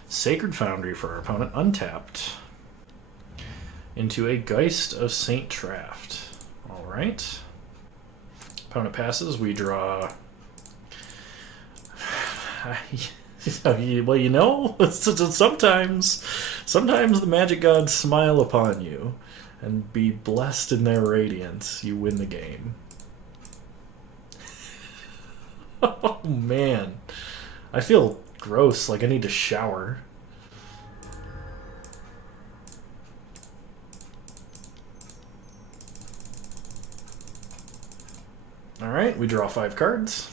Sacred Foundry for our opponent, untapped. Into a Geist of Saint Traft. Alright. Opponent passes, we draw... well, you know, sometimes the magic gods smile upon you, and be blessed in their radiance, you win the game. Oh, man. I feel gross, like I need to shower. Alright, we draw 5 cards.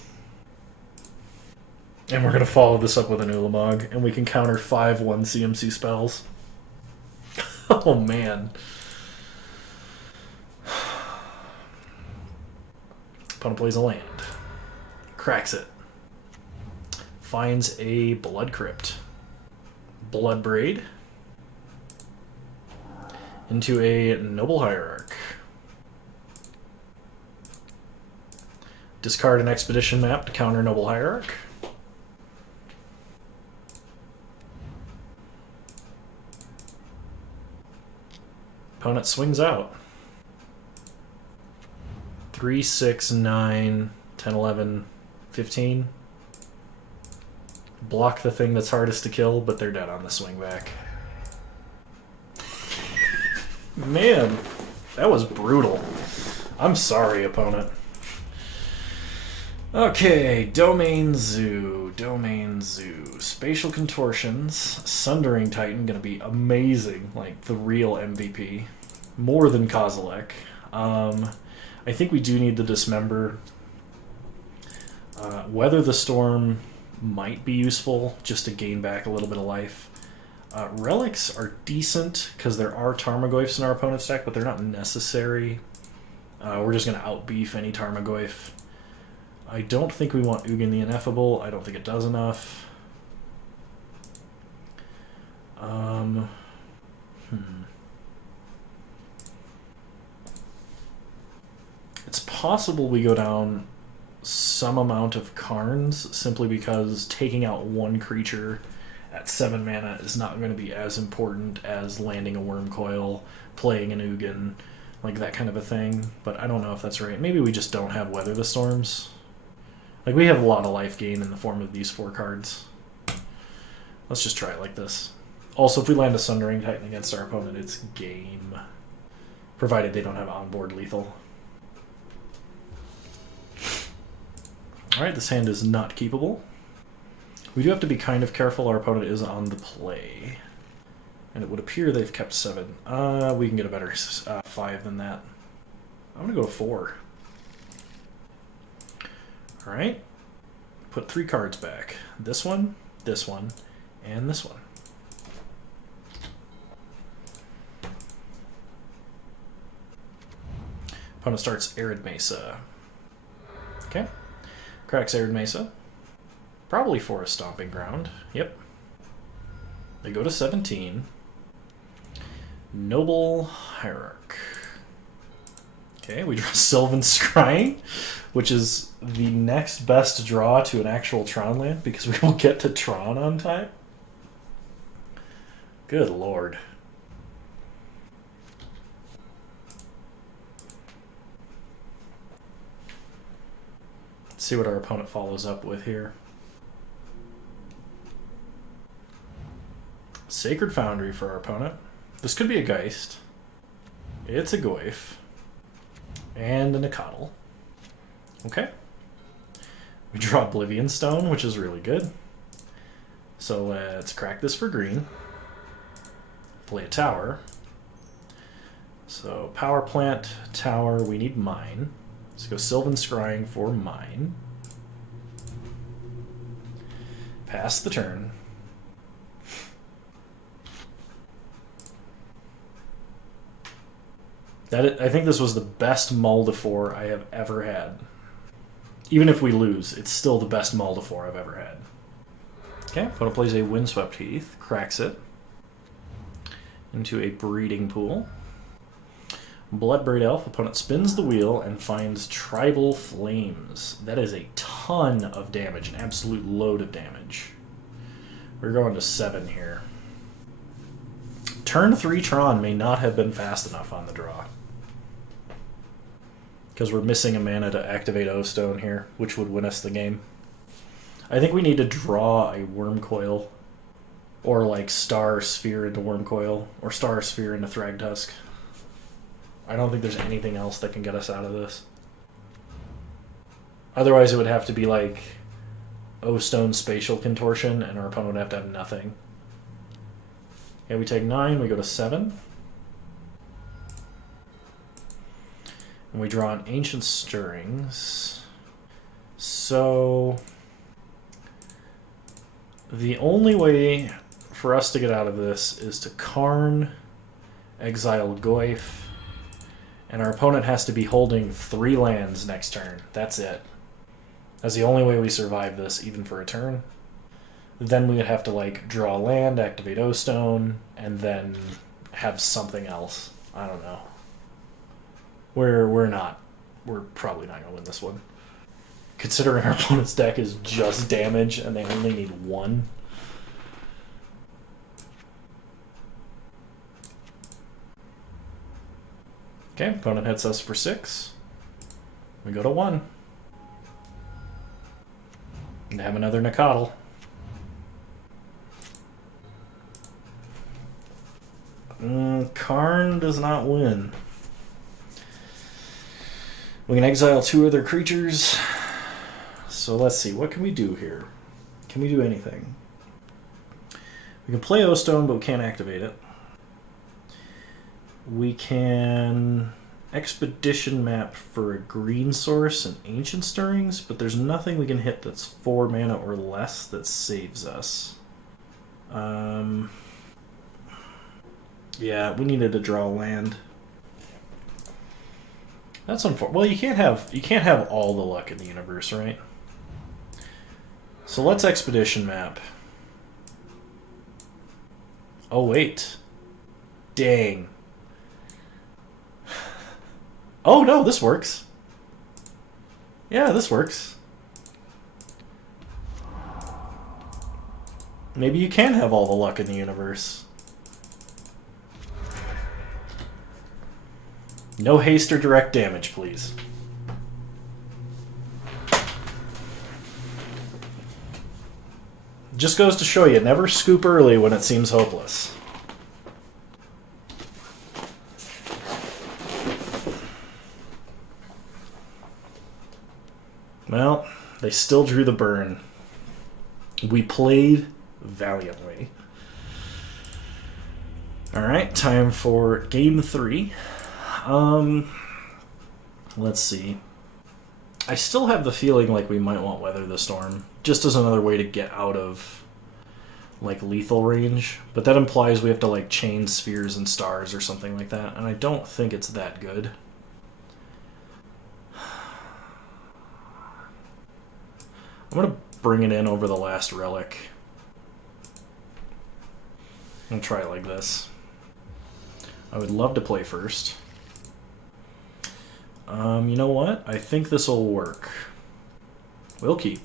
And we're going to follow this up with an Ulamog, and we can counter 5 1 CMC spells. Oh, man. Opponent plays a land. Cracks it. Finds a Blood Crypt. Blood Braid. Into a Noble Hierarch. Discard an Expedition map to counter Noble Hierarch. Opponent swings out. 3, 6, 9, 10, 11, 15. Block the thing that's hardest to kill, but they're dead on the swing back. Man, that was brutal. I'm sorry, opponent. Okay, Domain Zoo. Domain Zoo. Spatial Contortions. Sundering Titan, gonna be amazing. Like, the real MVP. More than Kozilek. I think we do need the Dismember. Weather the Storm might be useful, just to gain back a little bit of life. Relics are decent, because there are Tarmogoyfs in our opponent's deck, but they're not necessary. We're just going to outbeef any Tarmogoyf. I don't think we want Ugin the Ineffable. I don't think it does enough. It's possible we go down some amount of Karns, simply because taking out one creature at 7 mana is not going to be as important as landing a Worm Coil, playing an Ugin, like that kind of a thing. But I don't know if that's right. Maybe we just don't have Weather the Storms. Like, we have a lot of life gain in the form of these 4 cards. Let's just try it like this. Also, if we land a Sundering Titan against our opponent, it's game. Provided they don't have onboard lethal. Alright, this hand is not keepable. We do have to be kind of careful. Our opponent is on the play. And it would appear they've kept 7. We can get a better 5 than that. I'm going to go 4. Alright. Put 3 cards back. This one, and this one. Opponent starts Arid Mesa. Okay. Cracks Arid Mesa. Probably for a Stomping Ground. Yep. They go to 17. Noble Hierarch. Okay, we draw Sylvan Scrying, which is the next best draw to an actual Tron land because we will get to Tron on time. Good lord. Let's see what our opponent follows up with here. Sacred Foundry for our opponent. This could be a Geist. It's a Goyf. And a Nicodle. Okay. We draw Oblivion Stone, which is really good. So let's crack this for green. Play a tower. So power plant, tower, we need mine. Let's go Sylvan Scrying for mine. Pass the turn. I think this was the best Muldafore I have ever had. Even if we lose, it's still the best Muldafore I've ever had. Okay, opponent plays a Windswept Heath, cracks it into a Breeding Pool. Bloodbraid Elf, opponent spins the wheel and finds Tribal Flames. That is a ton of damage, an absolute load of damage. We're going to 7 here. Turn 3 Tron may not have been fast enough on the draw. Because we're missing a mana to activate O-Stone here, which would win us the game. I think we need to draw a Worm Coil. Or like Star Sphere into Worm Coil. Or Star Sphere into Thragtusk. I don't think there's anything else that can get us out of this. Otherwise it would have to be like O-Stone Spatial Contortion and our opponent would have to have nothing. Yeah, we take 9, we go to 7. And we draw an Ancient Stirrings. So the only way for us to get out of this is to Karn, exile Goyf, and our opponent has to be holding 3 lands next turn. That's it. That's the only way we survive this, even for a turn. Then we would have to like draw land, activate O-Stone, and then have something else. I don't know. We're probably not gonna win this one. Considering our opponent's deck is just damage and they only need 1. Okay, opponent hits us for 6. We go to 1. And have another Nicodle. Karn does not win. We can exile 2 other creatures. So let's see, what can we do here? Can we do anything? We can play O-Stone, but we can't activate it. We can Expedition Map for a green source and Ancient Stirrings, but there's nothing we can hit that's 4 mana or less that saves us. Yeah, we needed to draw land. That's unfortunate. Well, you can't have all the luck in the universe, right? So let's Expedition Map. Oh wait. Dang. Oh no, this works. Yeah, this works. Maybe you can have all the luck in the universe. No haste or direct damage, please. Just goes to show you, never scoop early when it seems hopeless. Well, they still drew the burn. We played valiantly. Alright, time for game 3. Let's see. I still have the feeling like we might want Weather the Storm, just as another way to get out of, like, lethal range. But that implies we have to, like, chain spheres and stars or something like that, and I don't think it's that good. I'm going to bring it in over the last relic. I'm going to try it like this. I would love to play first. You know what? I think this will work. We'll keep.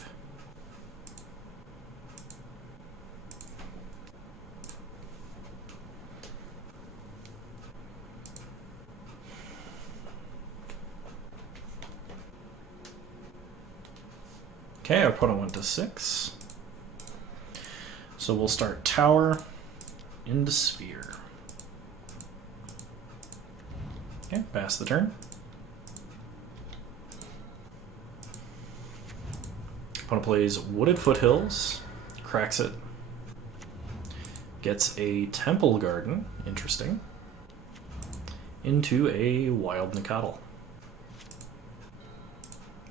Okay, our opponent went to 6. So we'll start tower into sphere. Okay, pass the turn. Opponent plays Wooded Foothills, cracks it, gets a Temple Garden, interesting, into a Wild Nicottle.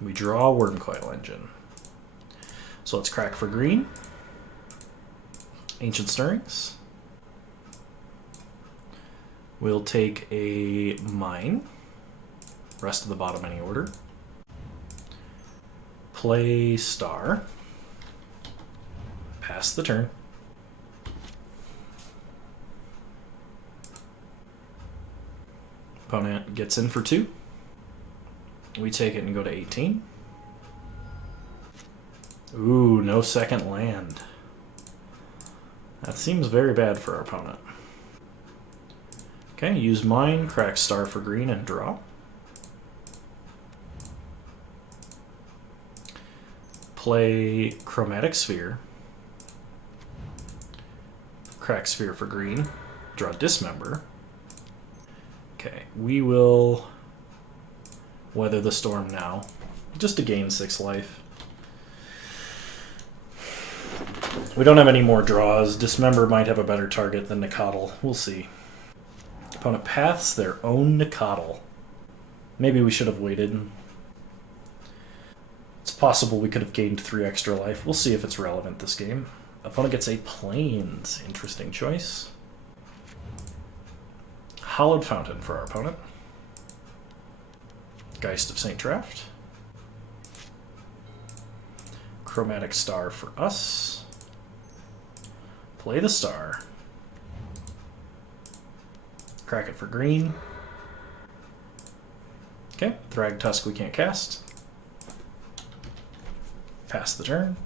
We draw Wormcoil Engine. So let's crack for green. Ancient Stirrings. We'll take a Mine. Rest of the bottom any order. Play Star. Pass the turn. Opponent gets in for 2. We take it and go to 18. Ooh, no second land. That seems very bad for our opponent. Okay, use Mine, crack Star for green, and draw. Play Chromatic Sphere. Crack Sphere for green. Draw Dismember. Okay, we will Weather the Storm now, just to gain 6 life. We don't have any more draws. Dismember might have a better target than Nicottle. We'll see. Opponent paths their own Nicottle. Maybe we should have waited. It's possible we could have gained 3 extra life. We'll see if it's relevant this game. Opponent gets a Plains. Interesting choice. Hallowed Fountain for our opponent. Geist of St. Draft. Chromatic Star for us. Play the Star. Crack it for green. Okay, Thrag Tusk we can't cast. Pass the turn.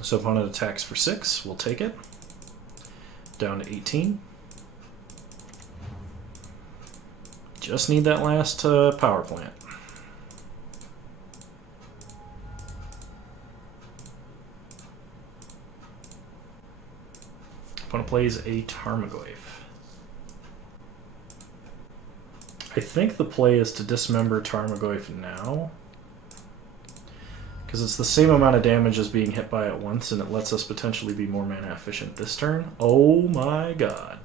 So opponent attacks for 6, we'll take it. Down to 18. Just need that last power plant. Opponent plays a Tarmogoyf. I think the play is to dismember Tarmogoyf now, because it's the same amount of damage as being hit by it once, and it lets us potentially be more mana efficient this turn. Oh my god.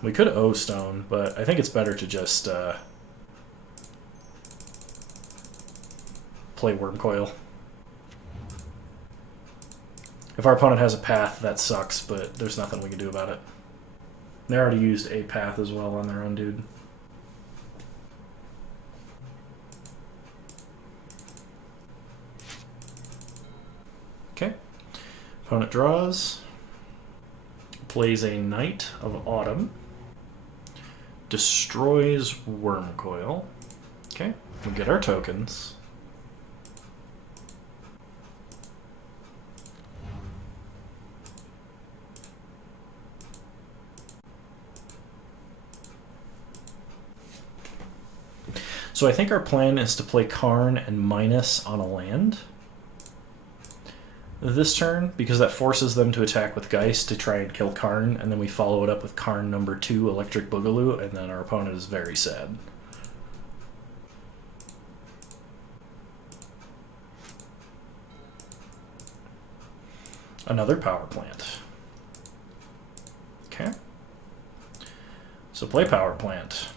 We could O-Stone, but I think it's better to just play Wormcoil. If our opponent has a path, that sucks, but there's nothing we can do about it. They already used a path as well on their own dude. Opponent draws, plays a Knight of Autumn, destroys Wormcoil. Okay, we get our tokens. So I think our plan is to play Karn and minus on a land this turn, because that forces them to attack with Geist to try and kill Karn, and then we follow it up with Karn number 2, Electric Boogaloo, and then our opponent is very sad. Another power plant. Okay. So play power plant.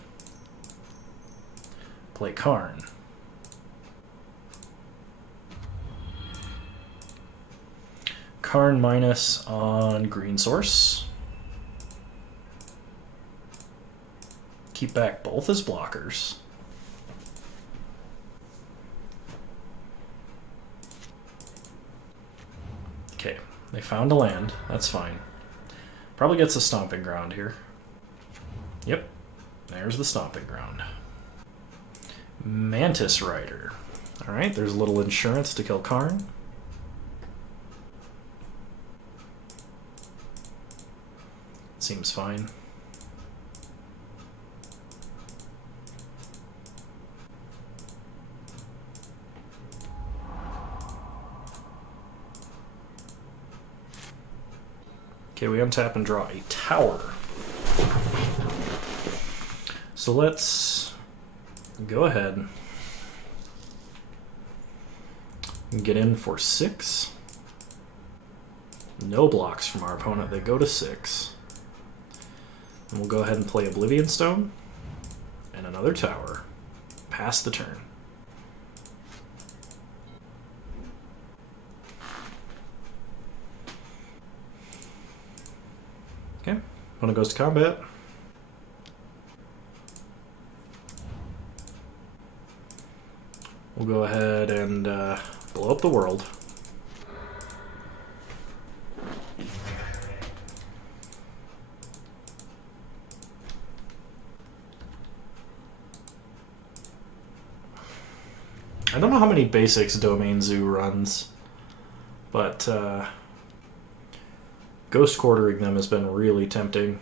Play Karn. Karn minus on green source. Keep back both as blockers. Okay, they found a land. That's fine. Probably gets a stomping ground here. Yep, there's the stomping ground. Mantis Rider. Alright, there's a little insurance to kill Karn. Seems fine. Okay, we untap and draw a tower. So let's go ahead and get in for 6. No blocks from our opponent. They go to 6. And we'll go ahead and play Oblivion Stone and another tower. Pass the turn. Okay, opponent goes to combat. We'll go ahead and blow up the world. I don't know how many basics Domain Zoo runs, but ghost quartering them has been really tempting.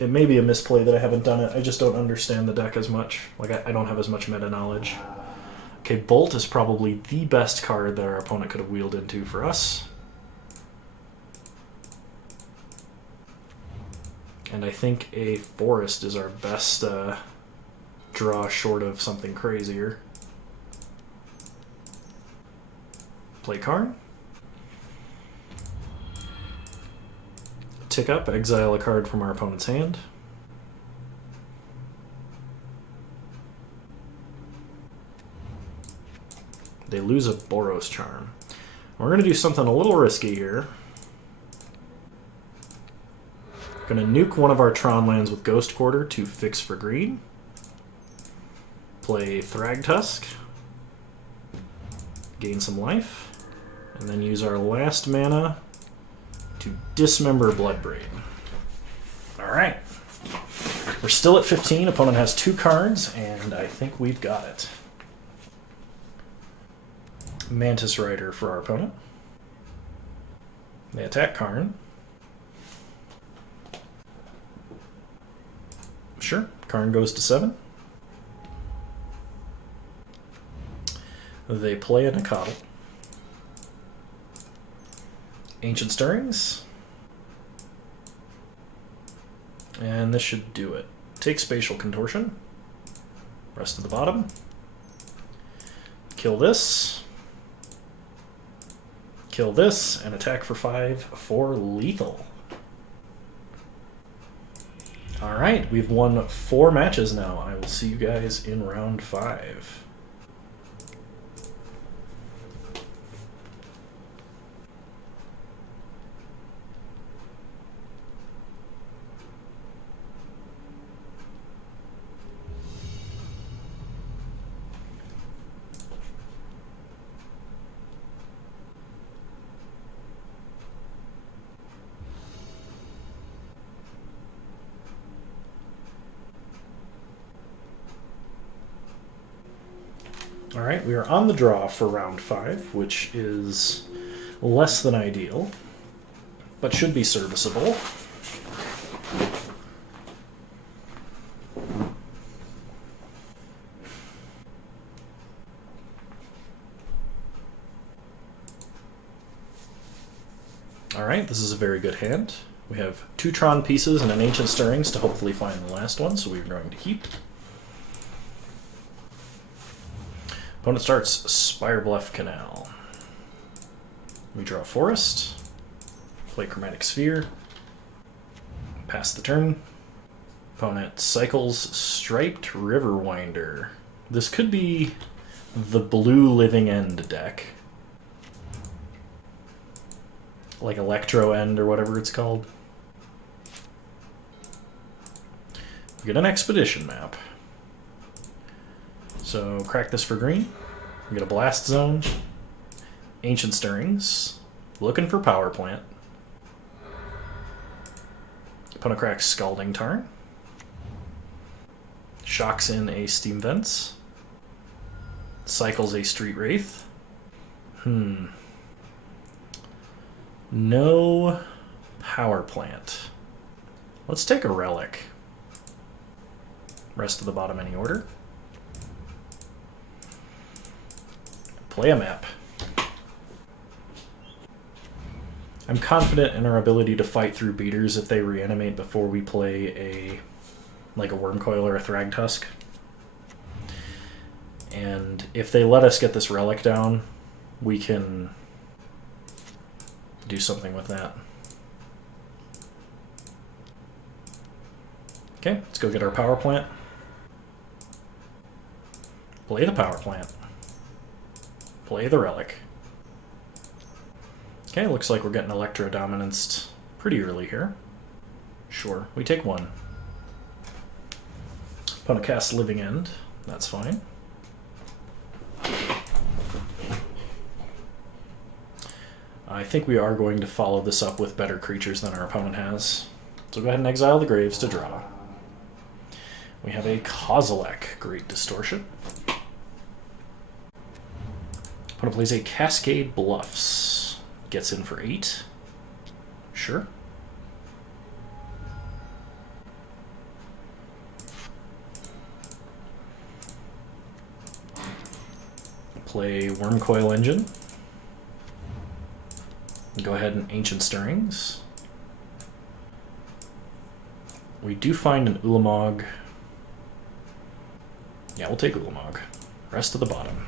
It may be a misplay that I haven't done it. I just don't understand the deck as much. Like, I don't have as much meta knowledge. Okay, Bolt is probably the best card that our opponent could have wheeled into for us. And I think a Forest is our best draw short of something crazier. Play Karn. Tick up, exile a card from our opponent's hand. They lose a Boros Charm. We're going to do something a little risky here. Going to nuke one of our Tron lands with Ghost Quarter to fix for green. Play Thragtusk. Gain some life. And then use our last mana to dismember Bloodbraid. Alright. We're still at 15. Opponent has 2 cards, and I think we've got it. Mantis Rider for our opponent. They attack Karn. Sure, Karn goes to 7. They play a Nakatl. Ancient Stirrings. And this should do it. Take Spatial Contortion. Rest of the bottom. Kill this. Kill this, and attack for 5 for lethal. Alright, we've won 4 matches now. I will see you guys in round 5. Alright, we are on the draw for round 5, which is less than ideal, but should be serviceable. Alright, this is a very good hand. We have 2 Tron pieces and an Ancient Stirrings to hopefully find the last one, so we're going to keep. Opponent starts Spire Bluff Canal. We draw Forest, play Chromatic Sphere, pass the turn. Opponent cycles Striped Riverwinder. This could be the blue Living End deck. Like Electro End or whatever it's called. We get an Expedition map. So crack this for green. We get a Blast Zone. Ancient Stirrings. Looking for Power Plant. Opponent cracks Scalding Tarn. Shocks in a Steam Vents. Cycles a Street Wraith. No Power Plant. Let's take a Relic. Rest of the bottom any order. Play a map. I'm confident in our ability to fight through beaters if they reanimate before we play a Wormcoil or a Thragtusk. And if they let us get this Relic down, we can do something with that. Okay, let's go get our Power Plant. Play the Power Plant. Play the Relic. Okay, looks like we're getting Electro Dominanced pretty early here. Sure, we take 1. Opponent casts Living End. That's fine. I think we are going to follow this up with better creatures than our opponent has. So go ahead and exile the Graves to draw. We have a Kozilek, Great Distortion. Opponent plays a Cascade Bluffs. Gets in for 8. Sure. Play Wormcoil Engine. Go ahead and Ancient Stirrings. We do find an Ulamog. Yeah, we'll take Ulamog. Rest of the bottom.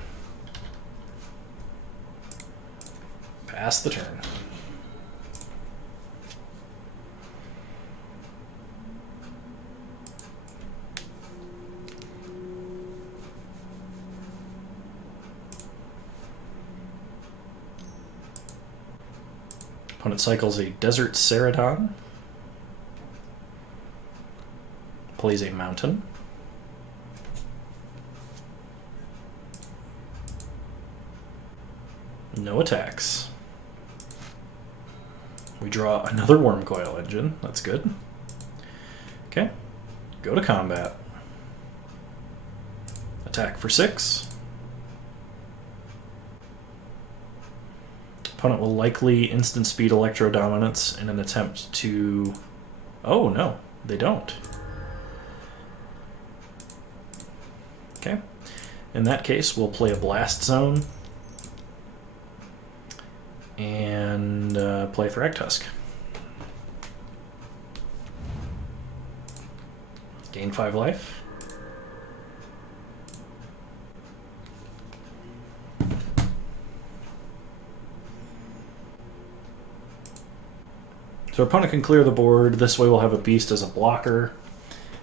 Pass the turn. Opponent cycles a Desert Ceradon. Plays a Mountain. No attacks. We draw another Wormcoil Engine. That's good. Okay. Go to combat. Attack for 6. Opponent will likely instant speed Electro Dominance in an attempt to... Oh, no. They don't. Okay. In that case, we'll play a Blast Zone and play Thragtusk. Gain 5 life. So our opponent can clear the board. This way we'll have a beast as a blocker,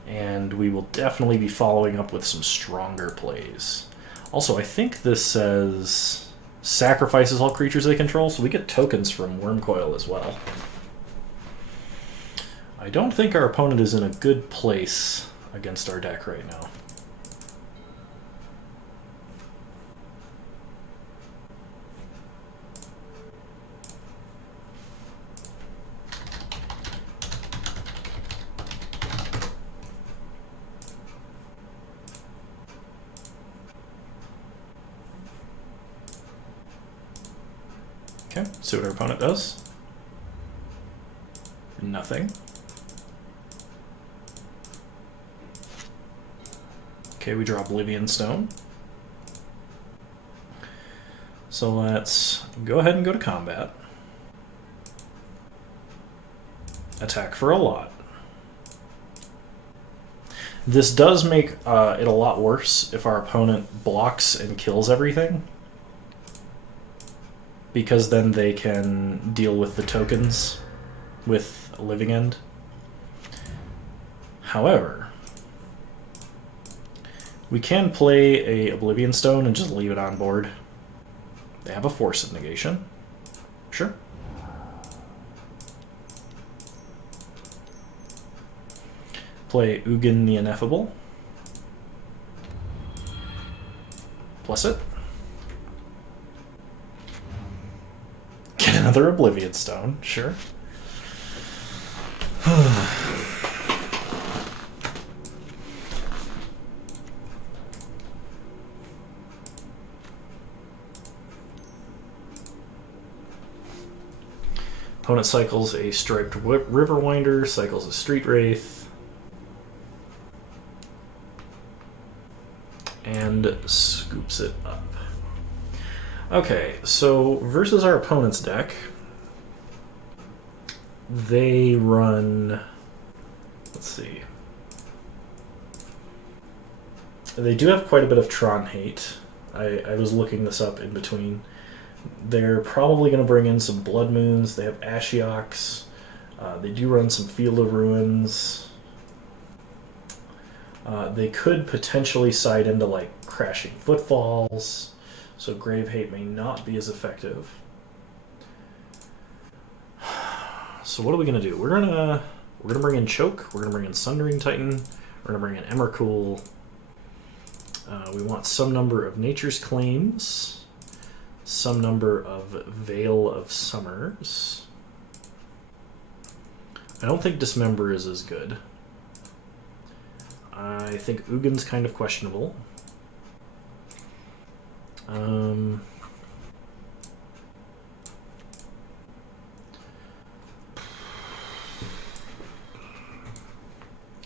and we will definitely be following up with some stronger plays. Also, I think this says sacrifices all creatures they control, so we get tokens from Wormcoil as well. I don't think our opponent is in a good place against our deck right now. Okay, see what our opponent does. Nothing. Okay, we draw Oblivion Stone. So let's go ahead and go to combat. Attack for a lot. This does make it a lot worse if our opponent blocks and kills everything, because then they can deal with the tokens with a living end. However, we can play a Oblivion Stone and just leave it on board. They have a Force of Negation. Sure. Play Ugin the Ineffable. Plus it. Get another Oblivion Stone, sure. Opponent cycles a Striped Riverwinder, cycles a Street Wraith, and scoops it up. Okay, so versus our opponent's deck, they run, let's see, they do have quite a bit of Tron hate. I was looking this up in between. They're probably going to bring in some Blood Moons. They have Ashioks. They do run some Field of Ruins. They could potentially side into like Crashing Footfalls, so Grave Hate may not be as effective. So what are we going to do? We're gonna bring in Choke. We're gonna bring in Sundering Titan. We're gonna bring in Emrakul. We want some number of Nature's Claims. Some number of Veil of Summers. I don't think Dismember is as good. I think Ugin's kind of questionable.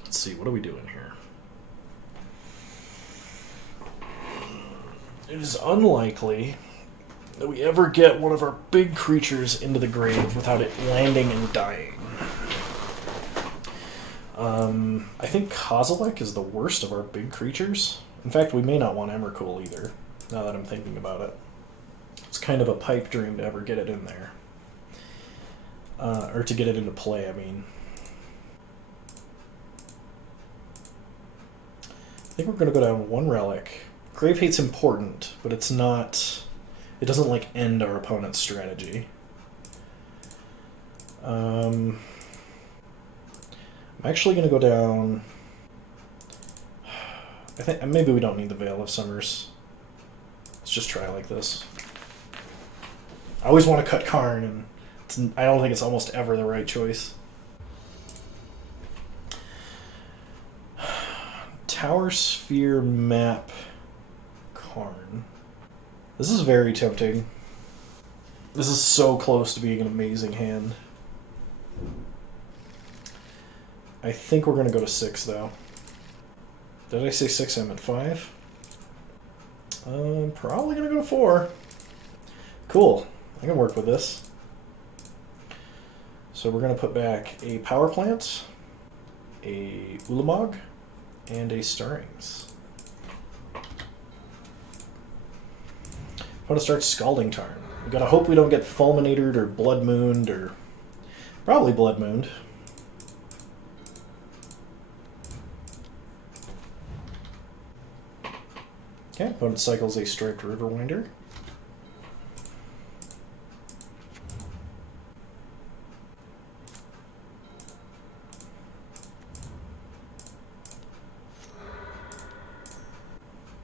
Let's see, what are we doing here? It is unlikely that we ever get one of our big creatures into the grave without it landing and dying. I think Kozilek is the worst of our big creatures. In fact, we may not want Emrakul either, now that I'm thinking about it. It's kind of a pipe dream to ever get it in there. Or to get it into play, I mean. I think we're going to go down one relic. Grave Hate's important, but it's not... It doesn't, like, end our opponent's strategy. I'm actually going to go down... I think maybe we don't need the Veil of Summers. Let's just try like this. I always want to cut Karn, and I don't think it's almost ever the right choice. Tower Sphere Map Karn. This is very tempting. This is so close to being an amazing hand. I think we're going to go to 6, though. Did I say 6? I'm at 5. Probably going to go to 4. Cool. I can work with this. So we're going to put back a Power Plant, a Ulamog, and a Stirrings. I'm going to start Scalding Tarn. We gotta hope we don't get Fulminated or Blood Mooned, or probably Blood Mooned. Okay, opponent cycles a Striped Riverwinder.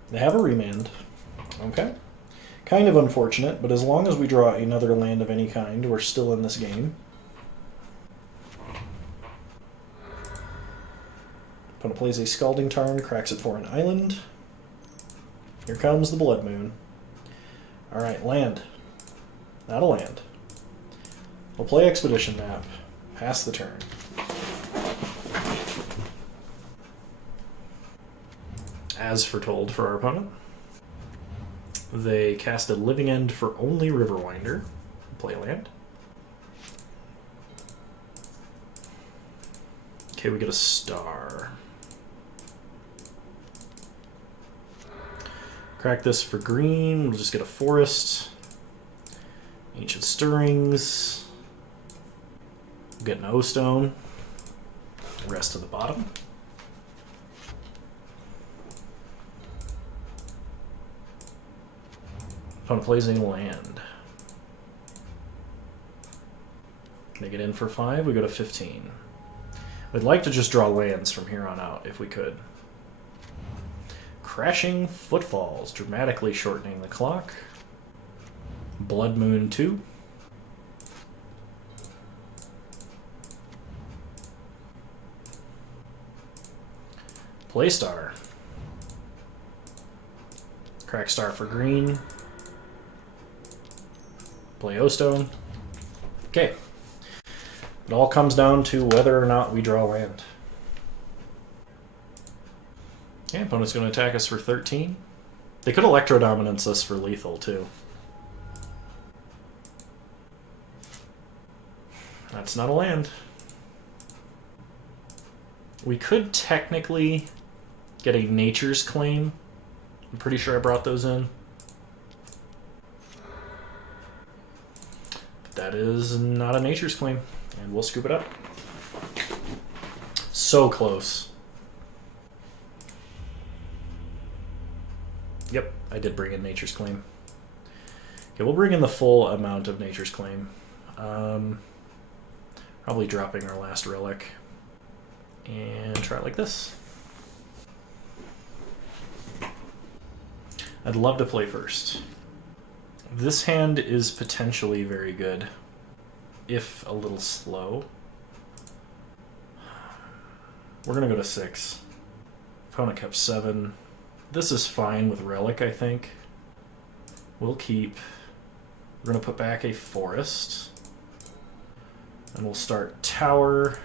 They have a Remand. Okay. Kind of unfortunate, but as long as we draw another land of any kind, we're still in this game. Opponent plays a Scalding Tarn, cracks it for an island. Here comes the Blood Moon. Alright, land. Not a land. We'll play Expedition Map. Pass the turn. As foretold for our opponent, they cast a Living End for only Riverwinder. Play land. Okay, we get a star. Crack this for green. We'll just get a forest. Ancient Stirrings. We'll get an O-Stone. Rest to the bottom. Opponent plays a land. Make it in for 5. We go to 15. We'd like to just draw lands from here on out, if we could. Crashing Footfalls, dramatically shortening the clock. Blood Moon 2. Playstar. Crack Star for green. Play O-Stone. Okay. It all comes down to whether or not we draw land. Okay, opponent's going to attack us for 13. They could Electro Dominance us for lethal, too. That's not a land. We could technically get a Nature's Claim. I'm pretty sure I brought those in. But that is not a Nature's Claim. And we'll scoop it up. So close. Yep, I did bring in Nature's Claim. Okay, we'll bring in the full amount of Nature's Claim. Probably dropping our last relic. And try it like this. I'd love to play first. This hand is potentially very good, if a little slow. We're going to go to 6. Opponent kept 7. This is fine with Relic, I think. We'll keep... We're going to put back a Forest. And we'll start Tower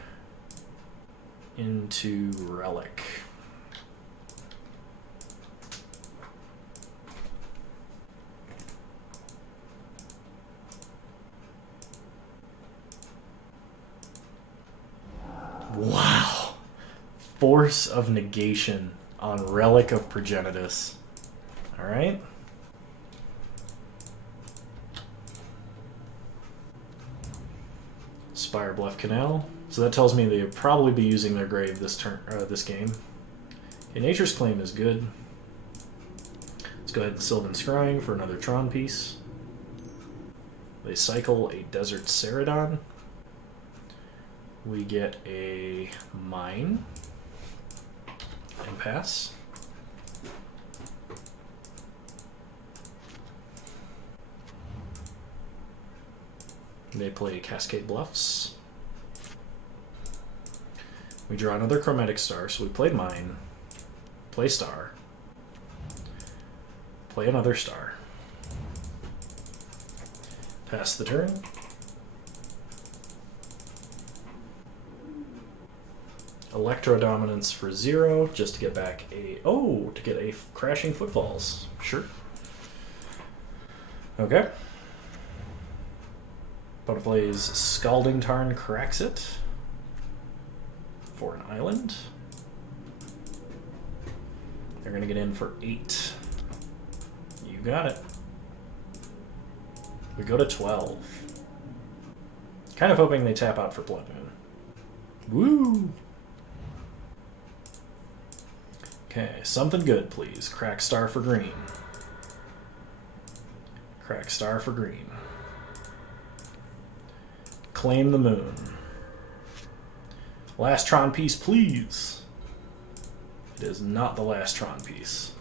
into Relic. Wow. Force of Negation on Relic of Progenitus. Alright. Spire Bluff Canal. So that tells me they'll probably be using their grave this turn, this game. Okay, Nature's Claim is good. Let's go ahead and Sylvan Scrying for another Tron piece. They cycle a Desert Ceradon. We get a Mine and pass. They play Cascade Bluffs. We draw another Chromatic Star, so we played Mine, play Star, play another Star. Pass the turn. Electro Dominance for 0, just to get back a... Oh, to get a Crashing Footfalls. Sure. Okay. Opponent plays Scalding Tarn, cracks it for an island. They're going to get in for 8. You got it. We go to 12. Kind of hoping they tap out for Blood Moon. Woo! Okay, something good, please. Crack Star for green. Crack Star for green. Claim the moon. Last Tron piece, please. It is not the last Tron piece.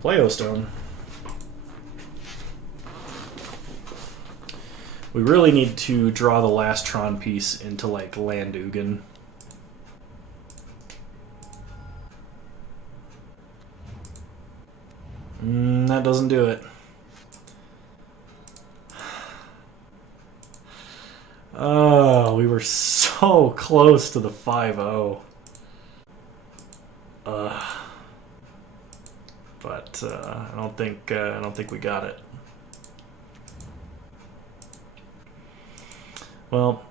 Play O-Stone. We really need to draw the last Tron piece into, like, Landugan. That doesn't do it. Oh, we were so close to the 5-0. But I don't think we got it. Well,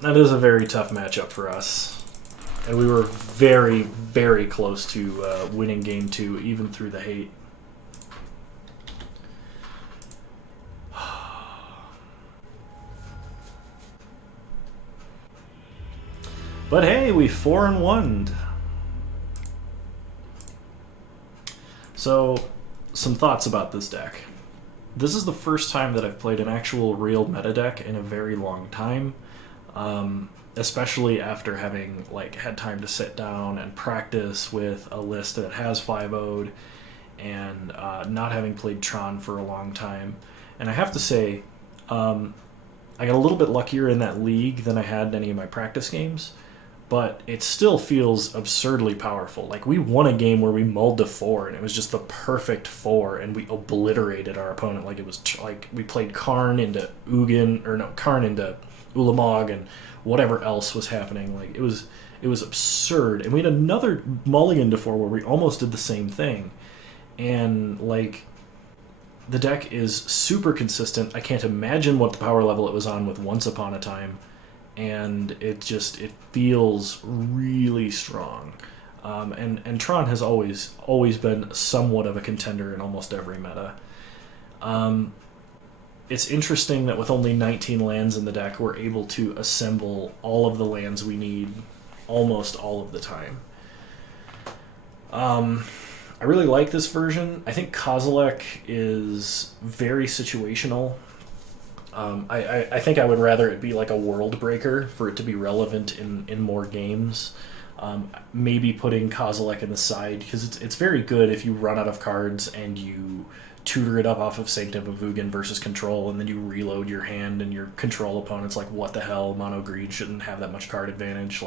that is a very tough matchup for us. And we were very, very close to winning game 2, even through the hate. But hey, we 4-1'd. So, some thoughts about this deck. This is the first time that I've played an actual real meta deck in a very long time. Especially after having had time to sit down and practice with a list that has 5-0'd and not having played Tron for a long time. And I have to say, I got a little bit luckier in that league than I had in any of my practice games, but it still feels absurdly powerful. Like, we won a game where we mulled to 4, and it was just the perfect 4, and we obliterated our opponent. Like, it was like we played Karn into Karn into Ulamog and whatever else was happening. Like, it was absurd. And we had another mulligan to 4 where we almost did the same thing. And the deck is super consistent. I can't imagine what the power level it was on with Once Upon a Time, and it feels really strong. And Tron has always been somewhat of a contender in almost every meta. It's interesting that with only 19 lands in the deck, we're able to assemble all of the lands we need almost all of the time. I really like this version. I think Kozilek is very situational. I think I would rather it be like a world breaker for it to be relevant in more games. Maybe putting Kozilek in the side, because it's very good if you run out of cards and you tutor it up off of Sanctum of Ugin versus Control, and then you reload your hand and your Control opponent's like, what the hell, Mono Green shouldn't have that much card advantage.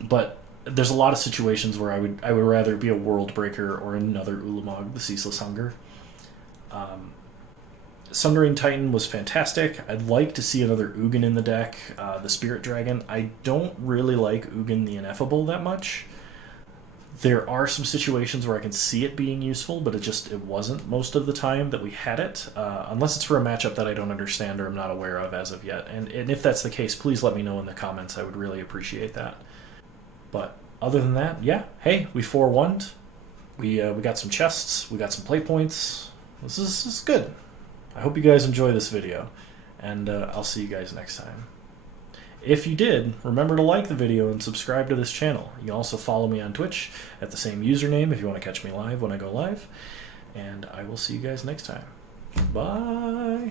But there's a lot of situations where I would rather be a World Breaker or another Ulamog, the Ceaseless Hunger. Sundering Titan was fantastic. I'd like to see another Ugin in the deck. The Spirit Dragon. I don't really like Ugin the Ineffable that much. There are some situations where I can see it being useful, but it wasn't most of the time that we had it, unless it's for a matchup that I don't understand or I'm not aware of as of yet. And if that's the case, please let me know in the comments. I would really appreciate that. But other than that, yeah, hey, we 4-1'd. We got some chests. We got some play points. This is good. I hope you guys enjoy this video, and I'll see you guys next time. If you did, remember to like the video and subscribe to this channel. You can also follow me on Twitch at the same username if you want to catch me live when I go live. And I will see you guys next time. Bye!